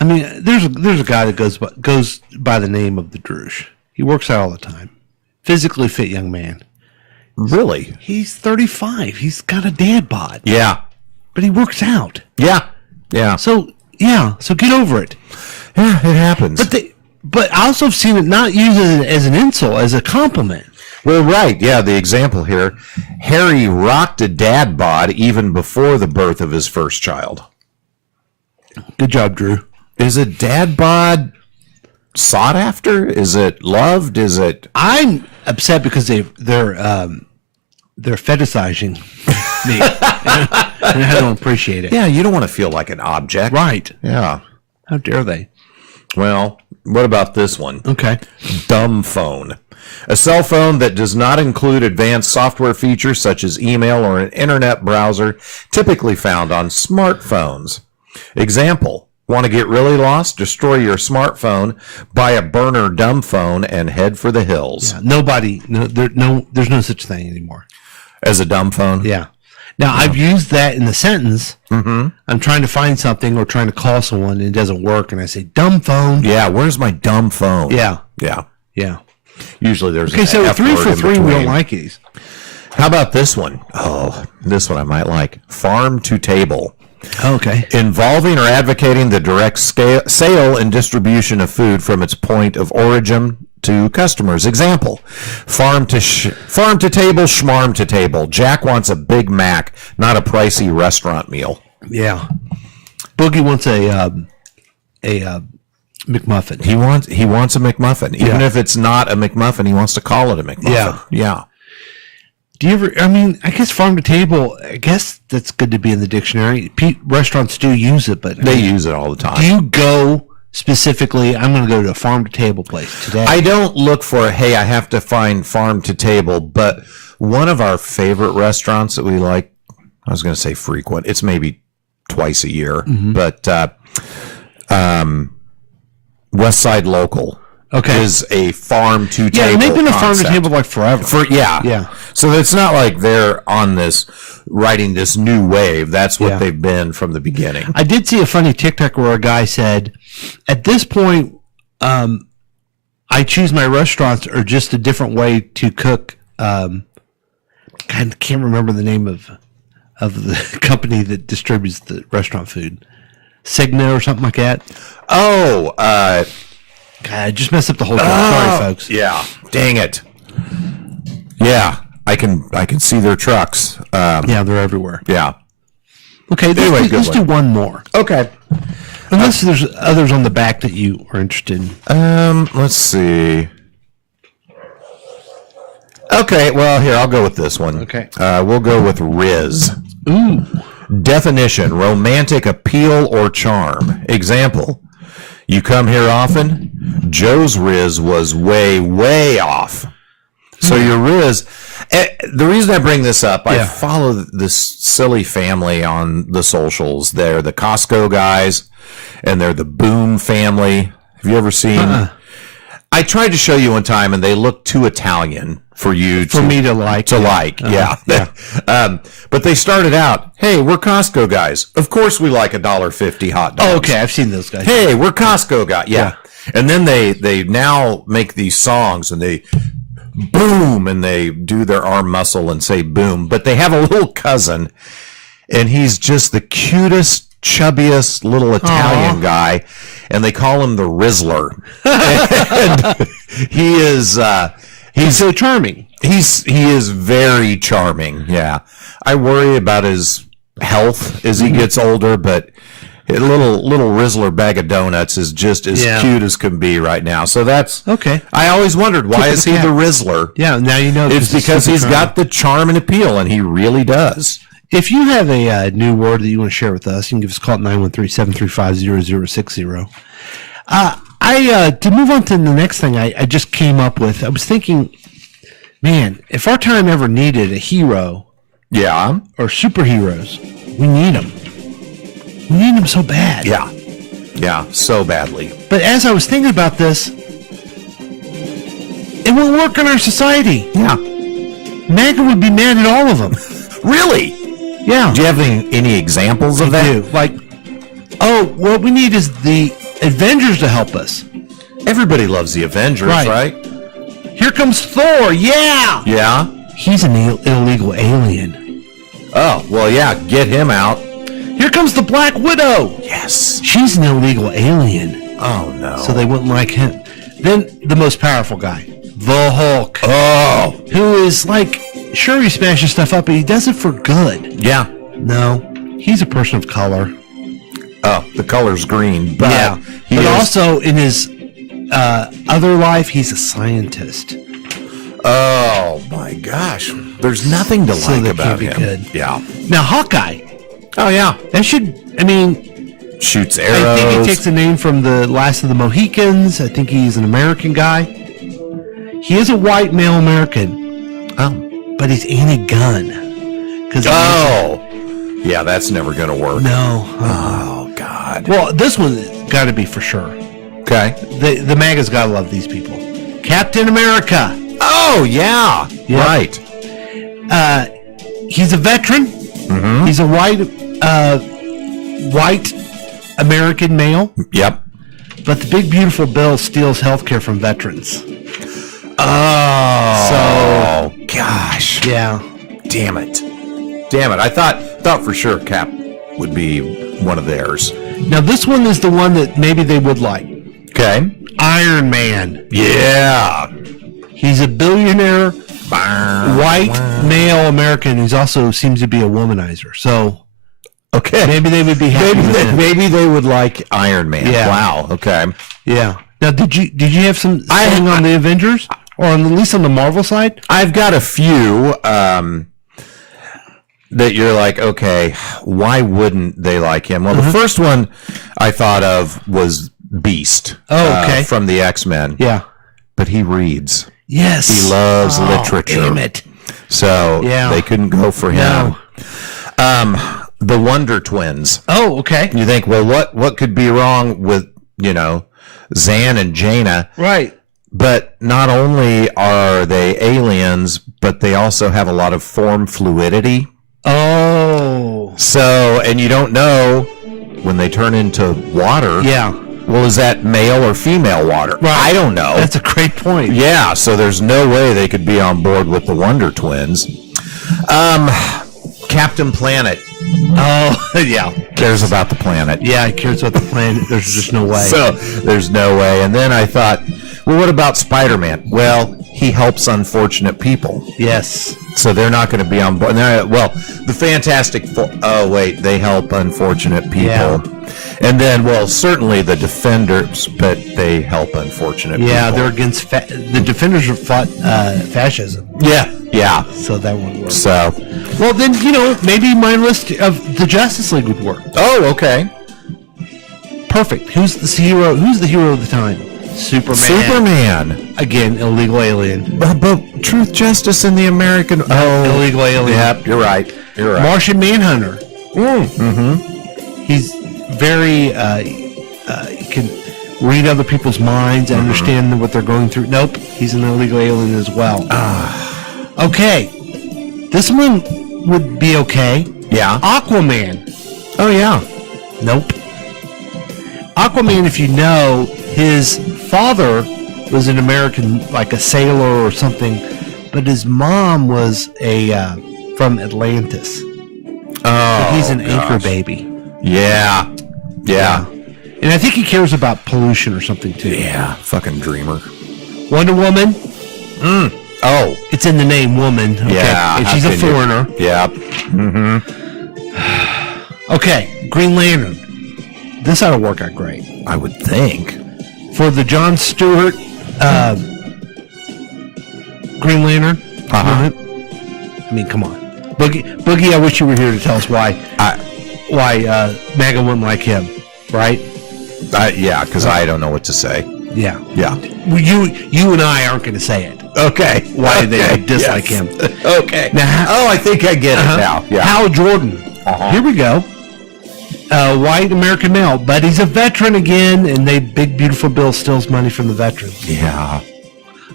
I mean, there's a guy that goes by the name of the Droosh. He works out all the time. Physically fit young man. Really? He's 35. He's got a dad bod. Yeah. But he works out. Yeah. Yeah. So get over it. Yeah, it happens. But I also have seen it not used as an insult, as a compliment. Well, right. Yeah, the example here. Harry rocked a dad bod even before the birth of his first child. Good job, Drew. Is a dad bod sought after? Is it loved? Is it? I'm upset because they're fetishizing me, and I don't appreciate it. Yeah, you don't want to feel like an object, right? Yeah. How dare they? Well, what about this one? Okay. Dumb phone. A cell phone that does not include advanced software features such as email or an internet browser, typically found on smartphones. Example: want to get really lost? Destroy your smartphone, buy a burner dumb phone, and head for the hills. Yeah, there's no such thing anymore as a dumb phone. Yeah. Now I've used that in the sentence. Mm-hmm. I'm trying to find something or trying to call someone and it doesn't work, and I say dumb phone. Yeah. Where's my dumb phone? Yeah. Yeah. Yeah. Usually there's okay. An So F 3 word for in 3. We don't between. like these. How about this one? Oh, this one I might like. Farm to table. Okay. Involving or advocating the direct sale and distribution of food from its point of origin to customers. Example: farm to table, schmarm to table. Jack wants a Big Mac, not a pricey restaurant meal. Yeah. Boogie wants a McMuffin. He wants a McMuffin, even if it's not a McMuffin. He wants to call it a McMuffin. Yeah. Yeah. Do you ever? I mean, I guess farm to table. I guess that's good to be in the dictionary. Restaurants do use it, but they use it all the time. Do you go specifically? I'm going to go to a farm to table place today. I don't look for. Hey, I have to find farm to table. But one of our favorite restaurants that we like, I was going to say frequent. It's maybe twice a year, but West Side Local. Okay. Is a farm to table. Yeah, and they've been concept. a farm to table like forever. Yeah. So it's not like they're on this riding this new wave. That's what they've been from the beginning. I did see a funny TikTok where a guy said, "At this point, I choose my restaurants are just a different way to cook." I can't remember the name of the company that distributes the restaurant food, Cigna or something like that. Oh. God, I just messed up the whole job. Sorry, folks. Yeah. Dang it. Yeah. I can see their trucks. Yeah, they're everywhere. Yeah. Okay, let's do one more. Okay. Unless there's others on the back that you are interested in. Let's see. Okay, well, here, I'll go with this one. Okay. We'll go with Riz. Ooh. Definition: romantic appeal or charm. Example: You come here often? Joe's Riz was way, way off. So your Riz, the reason I bring this up, I follow this silly family on the socials. They're the Costco guys, and they're the Boom family. Have you ever seen? I tried to show you one time, and they look too Italian for me to like. But they started out, hey, we're Costco guys. Of course we like $1.50 hot dogs. Oh, okay, I've seen those guys. Hey, we're Costco guys. Yeah. And then they now make these songs, and they boom, and they do their arm muscle and say boom. But they have a little cousin, and he's just the cutest, chubbiest little Italian guy, and they call him the Rizzler. And he's so charming. He is very charming. Yeah, I worry about his health as he gets older, but a little Rizzler bag of donuts is just as cute as can be right now. So that's okay. I always wondered, why is he the Rizzler? Yeah, now you know. It's because he's got the charm and appeal, and he really does. If you have a new word that you want to share with us, you can give us a call at 913-735-0060. To move on to the next thing I just came up with, I was thinking, man, if our time ever needed a hero, or superheroes, we need them. We need them so bad. Yeah, so badly. But as I was thinking about this, it won't work in our society. Yeah. MAGA would be mad at all of them. Really? Yeah. Do you have any examples of that? I do. Like, what we need is the Avengers to help us. Everybody loves the Avengers, right? Here comes Thor. Yeah. Yeah. He's an illegal alien. Oh, well, yeah. Get him out. Here comes the Black Widow. Yes. She's an illegal alien. Oh, no. So they wouldn't like him. Then the most powerful guy, the Hulk. Oh. Who is like, sure, he smashes stuff up, but he does it for good. Yeah. No, he's a person of color. Oh, the color's green. But but also in his other life, he's a scientist. Oh, my gosh. There's nothing to like about him. Good. Yeah. Now, Hawkeye. Oh, yeah. That should, shoots arrows. I think he takes the name from the Last of the Mohicans. I think he's an American guy. He is a white male American. Oh. But he's anti-gun. Yeah, that's never going to work. No. Oh, God. Well, this one's got to be for sure. Okay. The MAGA's got to love these people. Captain America. Oh, yeah. Yep. Right. He's a veteran. Mm-hmm. He's a white American male. Yep. But the big beautiful bill steals health care from veterans. Oh. So, gosh. Yeah. Damn it. I thought for sure Cap would be one of theirs. Now this one is the one that maybe they would like. Okay. Iron Man. Yeah. He's a billionaire, white male American. He also seems to be a womanizer. So, okay, maybe they would be happy. Maybe they would like Iron Man. Yeah. Wow. Okay. Yeah. Now, did you have some thing on the Avengers, or at least on the Marvel side? I've got a few that you're like, okay, why wouldn't they like him? Well, the first one I thought of was Beast. Oh, okay. From the X-Men. Yeah. But he reads. Yes. He loves literature. Damn it. So they couldn't go for him. No. The Wonder Twins. Oh, okay. You think, well, what could be wrong with, Zan and Jaina? Right. But not only are they aliens, but they also have a lot of form fluidity. Oh. So, and you don't know when they turn into water. Yeah. Well, is that male or female water? Right. I don't know. That's a great point. Yeah, so there's no way they could be on board with the Wonder Twins. Captain Planet. Oh, yeah. Cares about the planet. Yeah, he cares about the planet. There's just no way. So, there's no way. And then I thought, well, what about Spider-Man? Well, he helps unfortunate people. Yes. So they're not going to be on board. Well, the Fantastic Four. Oh, wait. They help unfortunate people. Yeah. And then, well, certainly the Defenders, but they help unfortunate people. Yeah, they're against... the Defenders have fought fascism. Yeah. So that won't work. So... Well, then, maybe my list of the Justice League would work. Oh, okay. Perfect. Who's the hero? Who's the hero of the time? Superman. Again, illegal alien. But truth, justice, and the American... illegal alien. Yep, you're right. You're right. Martian Manhunter. Mm-hmm. He's very... he can read other people's minds and understand what they're going through. Nope. He's an illegal alien as well. Okay. This one would be okay. Yeah. Aquaman. Oh, yeah. Nope. Aquaman, if you know, his father was an American, like a sailor or something, but his mom was from Atlantis. Oh, so he's an anchor baby. Yeah. Yeah. And I think he cares about pollution or something, too. Yeah. Fucking dreamer. Wonder Woman. Oh. It's in the name woman. Okay. Yeah. And she's a foreigner. Yep. Mm-hmm. Okay. Green Lantern. This ought to work out great. I would think. For the Jon Stewart Green Lantern. I mean, come on. Boogie, I wish you were here to tell us why MAGA wouldn't like him, right? Yeah, because I don't know what to say. Yeah. Yeah. Well, you and I aren't going to say it. Okay. Why they dislike him. Okay. Now, I think I get it now. Yeah. Hal Jordan. Here we go. White American male, but he's a veteran again, and Big Beautiful Bill steals money from the veterans. Yeah.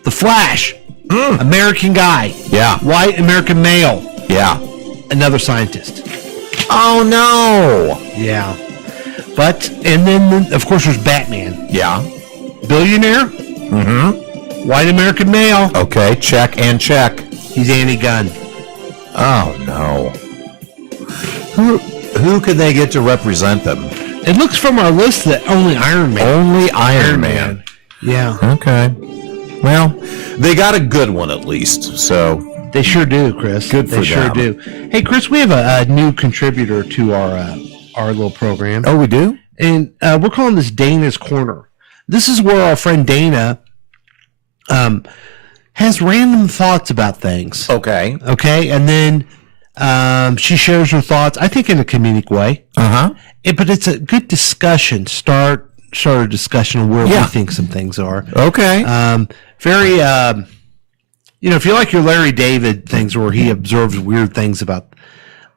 The Flash. American guy. Yeah. White American male. Yeah. Another scientist. Oh, no. Yeah. And then, of course, there's Batman. Yeah. Billionaire. Mm-hmm. White American male. Okay, check and check. He's anti-gun. Oh, no. Who could they get to represent them? It looks from our list that only Iron Man. Only Iron Man. Yeah. Okay. Well, they got a good one at least, so... They sure do, Chris. Good for them. They sure do. Hey, Chris, we have a new contributor to our little program. Oh, we do? And we're calling this Dana's Corner. This is where our friend Dana has random thoughts about things. Okay. Okay, and then she shares her thoughts, I think in a comedic way. Uh-huh. But it's a good discussion. Start a discussion on where we think some things are. Okay. Very... if you like your Larry David things where he observes weird things about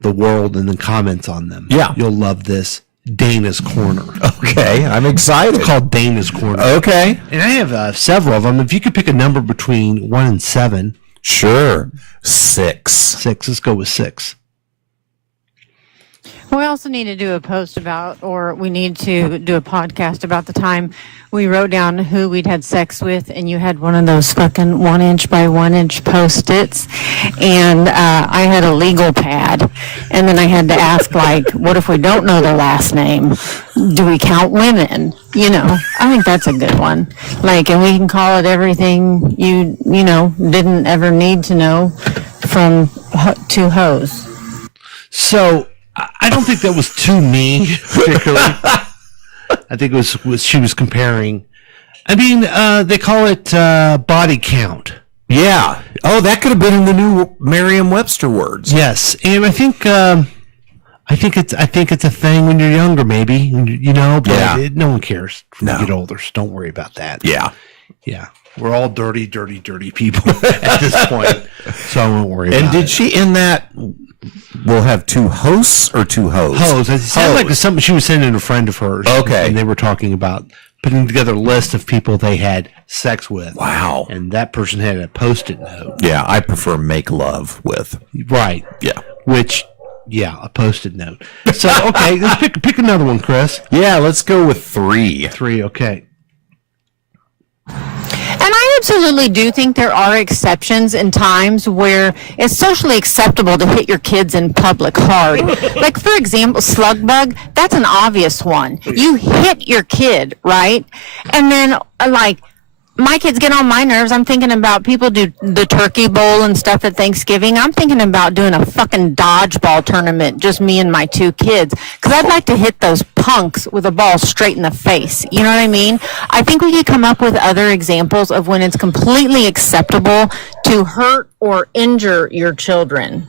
the world and then comments on them, you'll love this Dana's Corner. Okay, I'm excited. It's called Dana's Corner. Okay. And I have several of them. If you could pick a number between 1 and 7. Sure. 6. 6. Let's go with 6. We also need to do a post about, or we need to do a podcast about the time we wrote down who we'd had sex with, and you had one of those fucking 1-inch by 1-inch Post-its, and I had a legal pad, and then I had to ask, like, what if we don't know their last name? Do we count women? I think that's a good one. Like, and we can call it everything you didn't ever need to know from two hoes. So... I don't think that was too mean, particularly. I think it was she was comparing. I mean, they call it body count. Yeah. Oh, that could have been in the new Merriam-Webster words. Yes, and I think it's a thing when you're younger, maybe. But no one cares when you get older. So don't worry about that. Yeah. Yeah. We're all dirty, dirty, dirty people at this point, so I won't worry about it. And did she in that... We'll have 2 hosts or 2 hoes? Hoes. It sounded like something she was sending a friend of hers. Okay. And they were talking about putting together a list of people they had sex with. Wow. And that person had a Post-it note. Yeah, I prefer make love with. Right. Yeah. A Post-it note. So, okay, let's pick another one, Chris. Yeah, let's go with 3. 3, okay. And I absolutely do think there are exceptions in times where it's socially acceptable to hit your kids in public hard. Like, for example, slug bug, that's an obvious one. You hit your kid, right? And then, my kids get on my nerves. I'm thinking about people do the turkey bowl and stuff at Thanksgiving. I'm thinking about doing a fucking dodgeball tournament, just me and my 2 kids, because I'd like to hit those punks with a ball straight in the face. You know what I mean? I think we could come up with other examples of when it's completely acceptable to hurt or injure your children.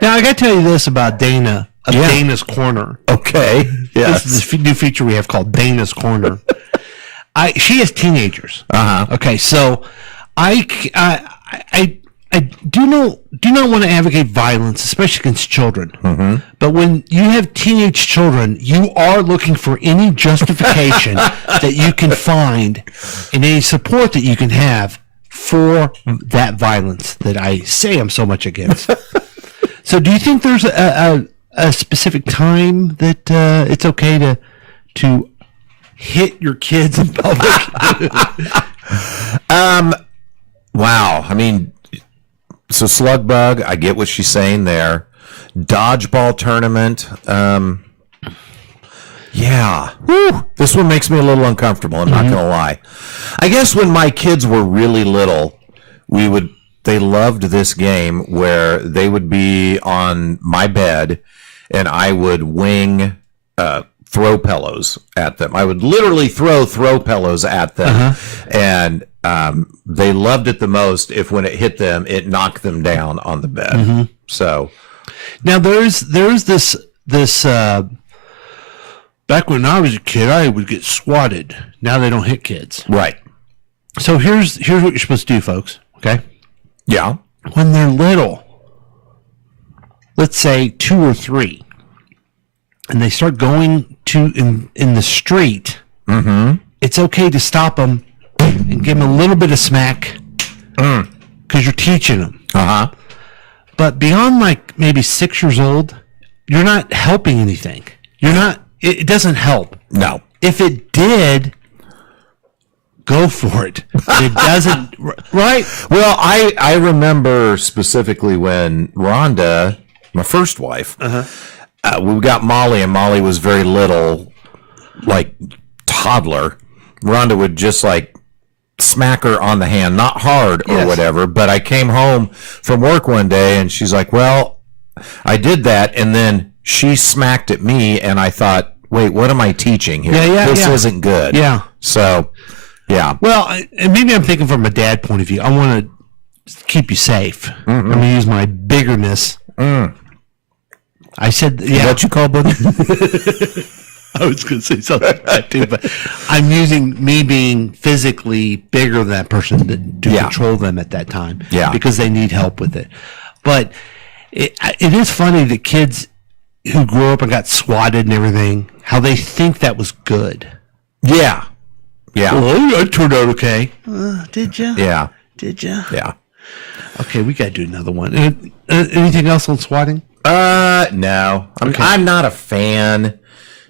Now, I got to tell you this about Dana. of Dana's Corner. Okay. Yes. This is the new feature we have called Dana's Corner. She has teenagers. Okay, so I do not want to advocate violence, especially against children. But when you have teenage children, you are looking for any justification that you can find and any support that you can have for that violence that I say I'm so much against. So do you think there's a specific time that it's okay to hit your kids in public? Wow. I mean, so slug bug, I get what she's saying there. Dodgeball tournament. Yeah. Whew. This one makes me a little uncomfortable, I'm not going to lie. I guess when my kids were really little, they loved this game where they would be on my bed and I would wing throw pillows at them. I would literally throw pillows at them. And they loved it the most if when it hit them, it knocked them down on the bed. So now there's this back when I was a kid, I would get swatted. Now they don't hit kids. Right. So here's what you're supposed to do, folks. Okay? Yeah. When they're little, let's say 2 or 3, and they start going in the street, it's okay to stop them and give them a little bit of smack because you're teaching them. But beyond like maybe 6 years old, you're not helping anything. It doesn't help. No. If it did, go for it. It doesn't, right? Well, I remember specifically when Rhonda, my first wife, we got Molly, and Molly was very little, like toddler. Rhonda would just like smack her on the hand, not hard or whatever, but I came home from work one day and she's like, well, I did that, and then she smacked at me, and I thought, wait, what am I teaching here? This isn't good. Yeah. So, yeah. Well, and maybe I'm thinking from a dad point of view. I want to keep you safe. I'm going to use my biggerness. I said, Is that what you call buddy? I was going to say something like that too, but I'm using me being physically bigger than that person to control them at that time. Yeah. Because they need help with it. But it is funny that kids who grew up and got swatted and everything, how they think that was good. Yeah. Yeah. Well, I turned out okay. Did you? Yeah. Did you? Yeah. Okay, we got to do another one. Anything else on swatting? No. I'm not a fan.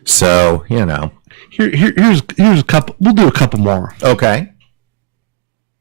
So, you know. Here's a couple. We'll do a couple more. Okay.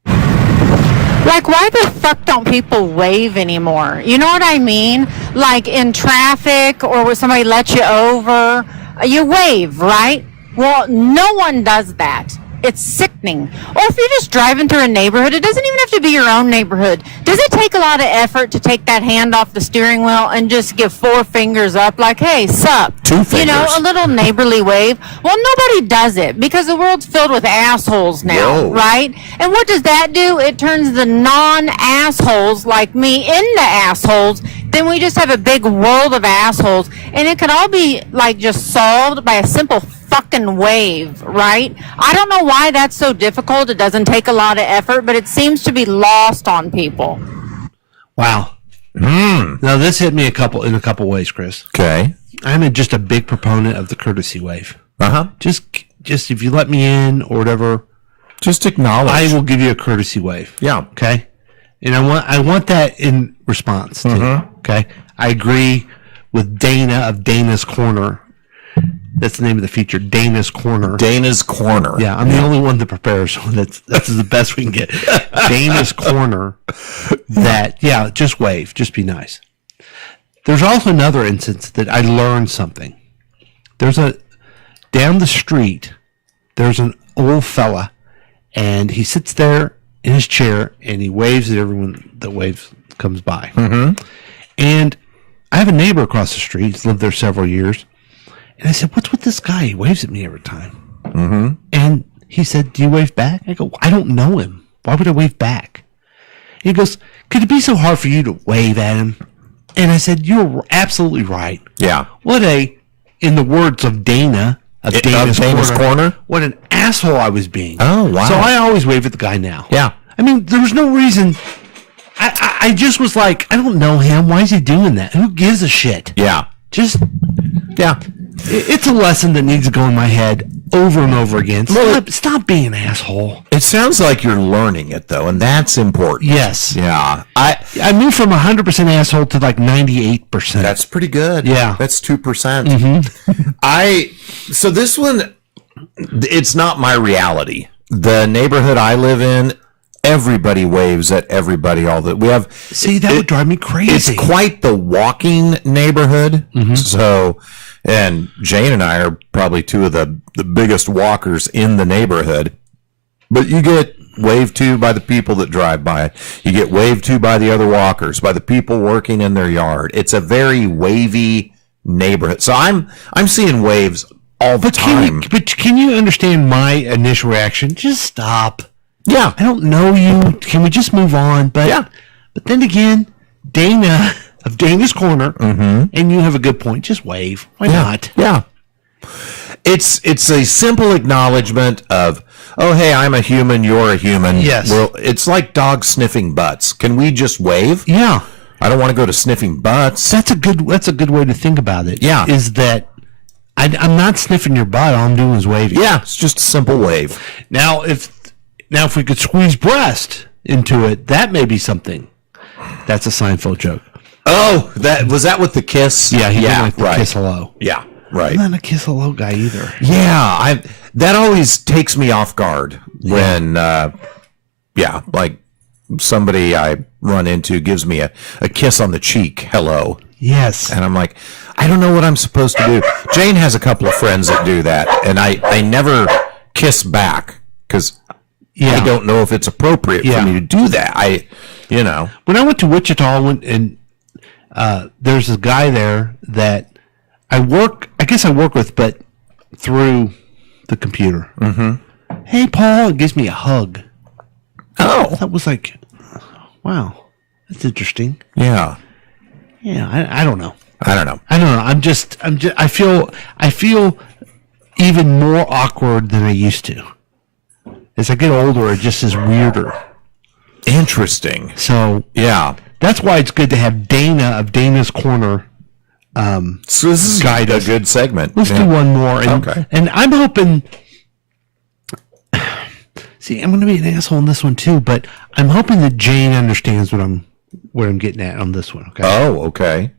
Like, why the fuck don't people wave anymore? You know what I mean? Like in traffic or when somebody lets you over, you wave, right? Well, no one does that. It's sickening. Or if you're just driving through a neighborhood, it doesn't even have to be your own neighborhood. Does it take a lot of effort to take that hand off the steering wheel and just give 4 fingers up like, hey, sup? 2 fingers. You know, a little neighborly wave. Well, nobody does it because the world's filled with assholes now, right? And what does that do? It turns the non-assholes like me into assholes. Then we just have a big world of assholes. And it could all be, like, just solved by a simple fucking wave, right? I don't know why that's so difficult. It doesn't take a lot of effort, but it seems to be lost on people. Wow. Now this hit me in a couple ways, Chris. Okay. I'm just a big proponent of the courtesy wave. Just if you let me in or whatever, just acknowledge. I will give you a courtesy wave. Yeah. Okay. And I want that in response to. Okay. I agree with Dana of Dana's Corner. That's the name of the feature, Dana's Corner. Dana's Corner. Yeah, I'm the only one that prepares, so that's the best we can get. Dana's Corner. Just wave, just be nice. There's also another instance that I learned something. Down the street, there's an old fella, and he sits there in his chair, and he waves at everyone that comes by. And I have a neighbor across the street. He's lived there several years. And I said, what's with this guy? He waves at me every time. And he said, do you wave back? I go, I don't know him. Why would I wave back? And he goes, could it be so hard for you to wave at him? And I said, you're absolutely right. Yeah. In the words of Dana, Dana's Corner, what an asshole I was being. Oh, wow. So I always wave at the guy now. Yeah. I mean, there was no reason. I just was like, I don't know him. Why is he doing that? Who gives a shit? Yeah. Yeah. It's a lesson that needs to go in my head over and over again. Stop being an asshole. It sounds like you're learning it, though, and that's important. Yes. Yeah. I moved from 100% asshole to like 98%. That's pretty good. Yeah. That's 2%. So this one, it's not my reality. The neighborhood I live in, everybody waves at everybody all the we have. See, that would drive me crazy. It's quite the walking neighborhood. So, and Jane and I are probably two of the biggest walkers in the neighborhood. But you get waved to by the people that drive by. You get waved to by the other walkers, by the people working in their yard. It's a very wavy neighborhood. So I'm seeing waves all the time. Can you understand my initial reaction? Just stop. Yeah. I don't know you. Can we just move on? But yeah. But then again, Dana of Dana's Corner, and you have a good point. Just wave. Why not? Yeah. It's a simple acknowledgement of, oh, hey, I'm a human, you're a human. Yes. Well, it's like dogs sniffing butts. Can we just wave? Yeah. I don't want to go to sniffing butts. That's a good way to think about it. Yeah. Is that I'm not sniffing your butt. All I'm doing is waving. Yeah. It's just a simple wave. Now, if we could squeeze breast into it, that may be something. That's a Seinfeld joke. Oh, was that with the kiss? Yeah, he didn't like the kiss hello. Yeah, right. I'm not a kiss hello guy either. Yeah, that always takes me off guard when, like somebody I run into gives me a kiss on the cheek, hello. Yes. And I'm like, I don't know what I'm supposed to do. Jane has a couple of friends that do that, and I never kiss back because I don't know if it's appropriate for me to do that. When I went to Wichita, there's a guy there that I work with, but through the computer. Hey, Paul, it gives me a hug. Oh. That was like, wow, that's interesting. Yeah. Yeah, I don't know. I don't know. I feel even more awkward than I used to. As I get older, it just is weirder. Interesting. So yeah, that's why it's good to have Dana of Dana's Corner. So this is a good segment. Let's do one more. Okay. And I'm hoping. See, I'm going to be an asshole on this one too, but I'm hoping that Jane understands what I'm getting at on this one. Okay. Oh, okay.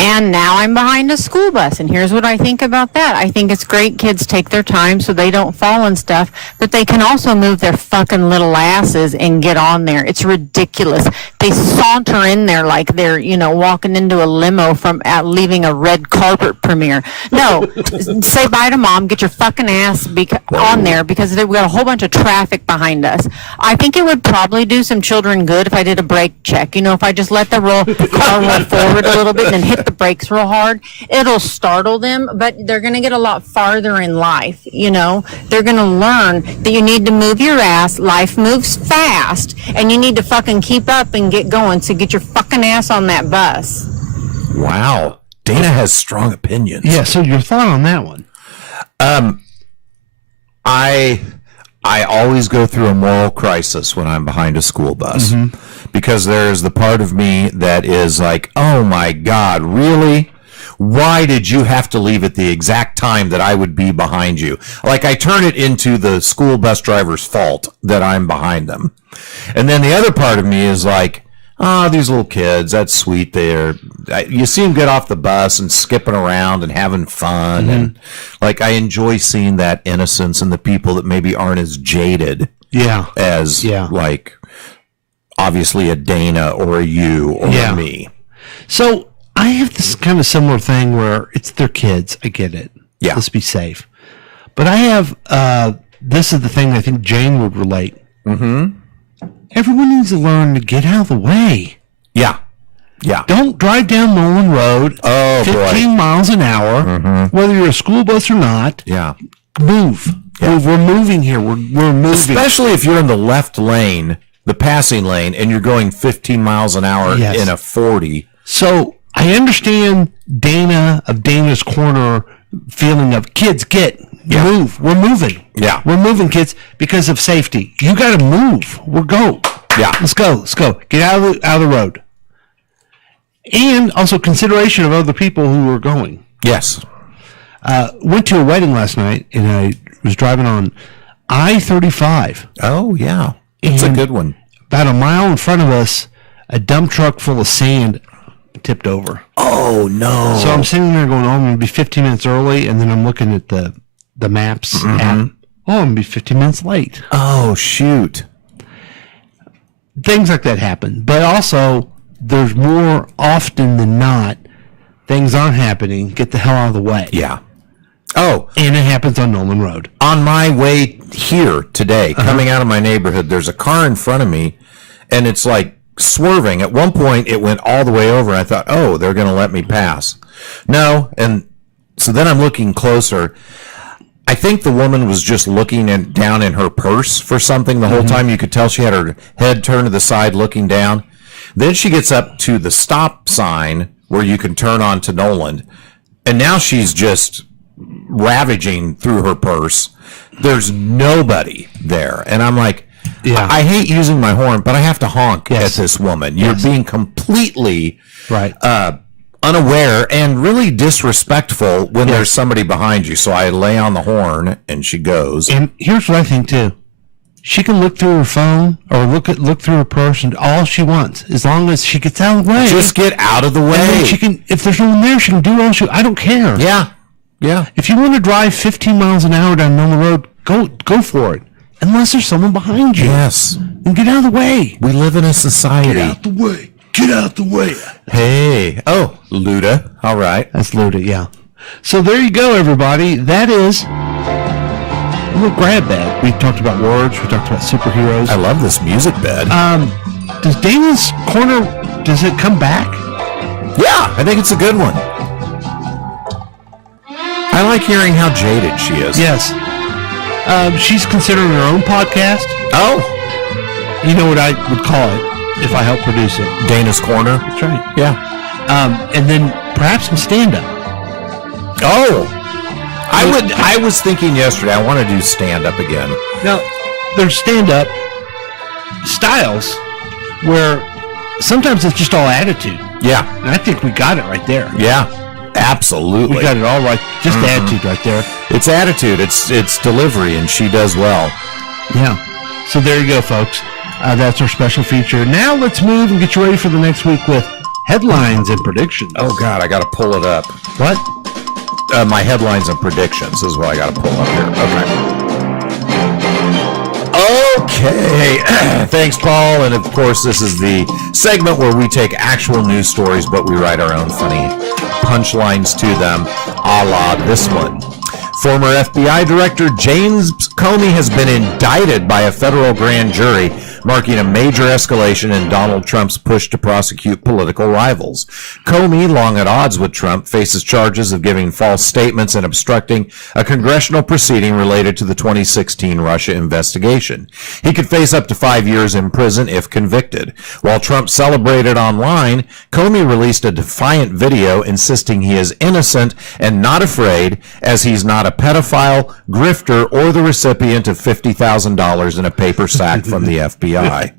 And now I'm behind a school bus, and here's what I think about that. I think it's great kids take their time so they don't fall and stuff, but they can also move their fucking little asses and get on there. It's ridiculous. They saunter in there like they're, walking into a limo from leaving a red carpet premiere. No, say bye to mom, get your fucking ass on there because we've got a whole bunch of traffic behind us. I think it would probably do some children good if I did a brake check. If I just let the car roll forward a little bit and then hit the brakes real hard, it'll startle them, but they're going to get a lot farther in life. They're going to learn that you need to move your ass. Life moves fast, and you need to fucking keep up and get going. So get your fucking ass on that bus. Wow, Dana has strong opinions. Yeah. So your thought on that one? I always go through a moral crisis when I'm behind a school bus. Because there's the part of me that is like, oh my God, really? Why did you have to leave at the exact time that I would be behind you? Like, I turn it into the school bus driver's fault that I'm behind them. And then the other part of me is like, oh, these little kids, that's sweet. You see them get off the bus and skipping around and having fun. And like, I enjoy seeing that innocence in the people that maybe aren't as jaded as like, obviously a Dana or a you or a me. So I have this kind of similar thing where it's their kids. I get it. Yeah. Let's be safe. But I have, this is the thing I think Jane would relate. Everyone needs to learn to get out of the way. Yeah. Yeah. Don't drive down Nolan Road 15 miles an hour, whether you're a school bus or not. Yeah. Move. Yeah. We're moving here. We're moving. Especially if you're in the left lane the passing lane, and you're going 15 miles an hour in a 40. So I understand Dana's Corner feeling of kids move. We're moving. Yeah. We're moving, kids, because of safety. You got to move. We'll go. Yeah. Let's go. Get out of the road. And also consideration of other people who are going. Yes. Went to a wedding last night, and I was driving on I-35. Oh, yeah. It's a good one. About a mile in front of us, a dump truck full of sand tipped over. Oh, no. So I'm sitting there going, I'm going to be 15 minutes early, and then I'm looking at the maps app. Oh, I'm going to be 15 minutes late. Oh, shoot. Things like that happen. But also, there's more often than not, things aren't happening. Get the hell out of the way. Yeah. Oh. And it happens on Nolan Road. On my way here today, coming out of my neighborhood, there's a car in front of me, and it's like swerving. At one point, it went all the way over, and I thought, oh, they're going to let me pass. No, and so then I'm looking closer. I think the woman was just looking down in her purse for something the whole time. You could tell she had her head turned to the side looking down. Then she gets up to the stop sign where you can turn onto Noland, and now she's just ravaging through her purse. There's nobody there, and I'm like, I hate using my horn, but I have to honk at this woman. You're being completely unaware and really disrespectful when there's somebody behind you. So I lay on the horn, and she goes. And here's what I think too: she can look through her phone or look through her purse, and all she wants, as long as she gets out of the way. Just get out of the way. And then she can, if there's no one there, she can do all I don't care. Yeah. Yeah. If you want to drive 15 miles an hour down Normal Road, go for it. Unless there's someone behind you. Yes. And get out of the way. We live in a society. Get out the way. Get out the way. Hey. Oh, Luda. All right. That's Luda, yeah. So there you go, everybody. That is a little grab bag. We talked about words. We talked about superheroes. I love this music bed. Does Dana's Corner, does it come back? Yeah, I think it's a good one. I like hearing how jaded she is. Yes. She's considering her own podcast. Oh. You know what I would call it if I helped produce it? Dana's Corner. That's right. Yeah. And then perhaps some stand-up. Oh. I was thinking yesterday, I want to do stand-up again. Now, there's stand-up styles where sometimes it's just all attitude. Yeah. And I think we got it right there. Yeah. Absolutely. We got it all right. Just attitude right there. It's attitude. It's delivery, and she does well. Yeah. So there you go, folks. That's our special feature. Now let's move and get you ready for the next week with headlines and predictions. Oh, God, I got to pull it up. What? My headlines and predictions is what I got to pull up here. Okay. Thanks, Paul. And, of course, this is the segment where we take actual news stories, but we write our own funny punchlines to them, a la this one. Former FBI Director James Comey has been indicted by a federal grand jury, marking a major escalation in Donald Trump's push to prosecute political rivals. Comey, long at odds with Trump, faces charges of giving false statements and obstructing a congressional proceeding related to the 2016 Russia investigation. He could face up to 5 years in prison if convicted. While Trump celebrated online, Comey released a defiant video insisting he is innocent and not afraid, as he's not a pedophile, grifter, or the recipient of $50,000 in a paper sack from the FBI.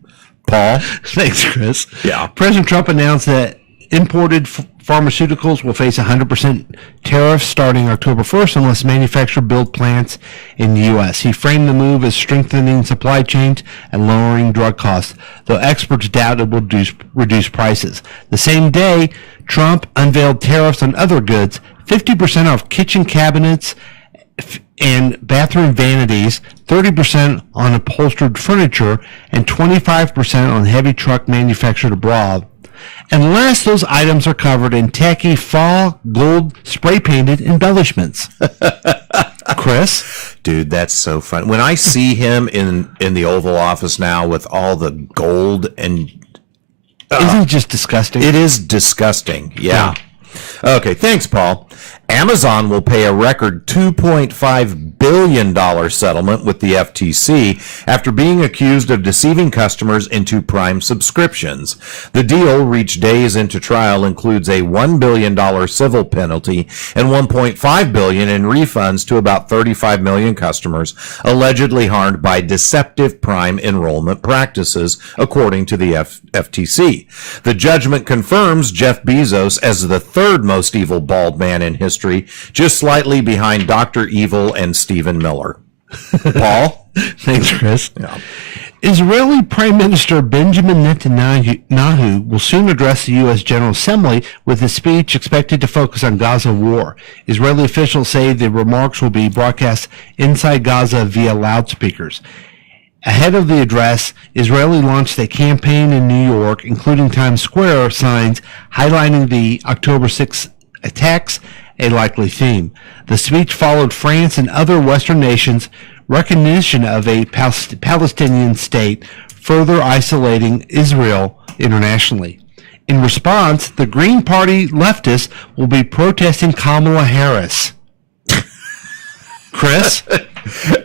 Paul? Thanks, Chris. Yeah. President Trump announced that imported pharmaceuticals will face 100% tariffs starting October 1st unless manufacturers build plants in the U.S. He framed the move as strengthening supply chains and lowering drug costs, though experts doubt it will reduce prices. The same day, Trump unveiled tariffs on other goods, 50% off kitchen cabinets and bathroom vanities, 30% on upholstered furniture, and 25% on heavy truck manufactured abroad, unless those items are covered in tacky fall gold spray-painted embellishments. Chris? Dude, that's so fun. When I see him in the Oval Office now with all the gold and... Isn't it just disgusting? It is disgusting, yeah. Okay, thanks, Paul. Amazon will pay a record $2.5 billion settlement with the FTC after being accused of deceiving customers into Prime subscriptions. The deal, reached days into trial, includes a $1 billion civil penalty and $1.5 billion in refunds to about 35 million customers allegedly harmed by deceptive Prime enrollment practices, according to the FTC. The judgment confirms Jeff Bezos as the third most evil bald man in history, just slightly behind Dr. Evil and Stephen Miller. Paul? Thanks, Chris. Yeah. Israeli Prime Minister Benjamin Netanyahu will soon address the U.S. General Assembly with a speech expected to focus on Gaza war. Israeli officials say the remarks will be broadcast inside Gaza via loudspeakers. Ahead of the address, Israeli launched a campaign in New York, including Times Square signs highlighting the October 6th attacks, a likely theme. The speech followed France and other Western nations' recognition of a Palestinian state, further isolating Israel internationally. In response, the Green Party leftists will be protesting Kamala Harris. Chris?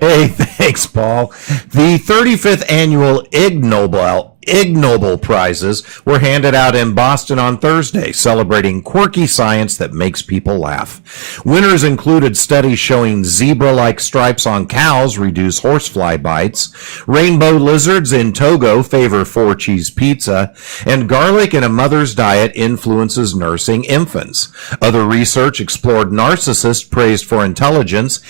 Hey, thanks, Paul. The 35th annual Ig Nobel Prizes were handed out in Boston on Thursday, celebrating quirky science that makes people laugh. Winners included studies showing zebra-like stripes on cows reduce horsefly bites, rainbow lizards in Togo favor 4-cheese pizza, and garlic in a mother's diet influences nursing infants. Other research explored narcissists praised for intelligence,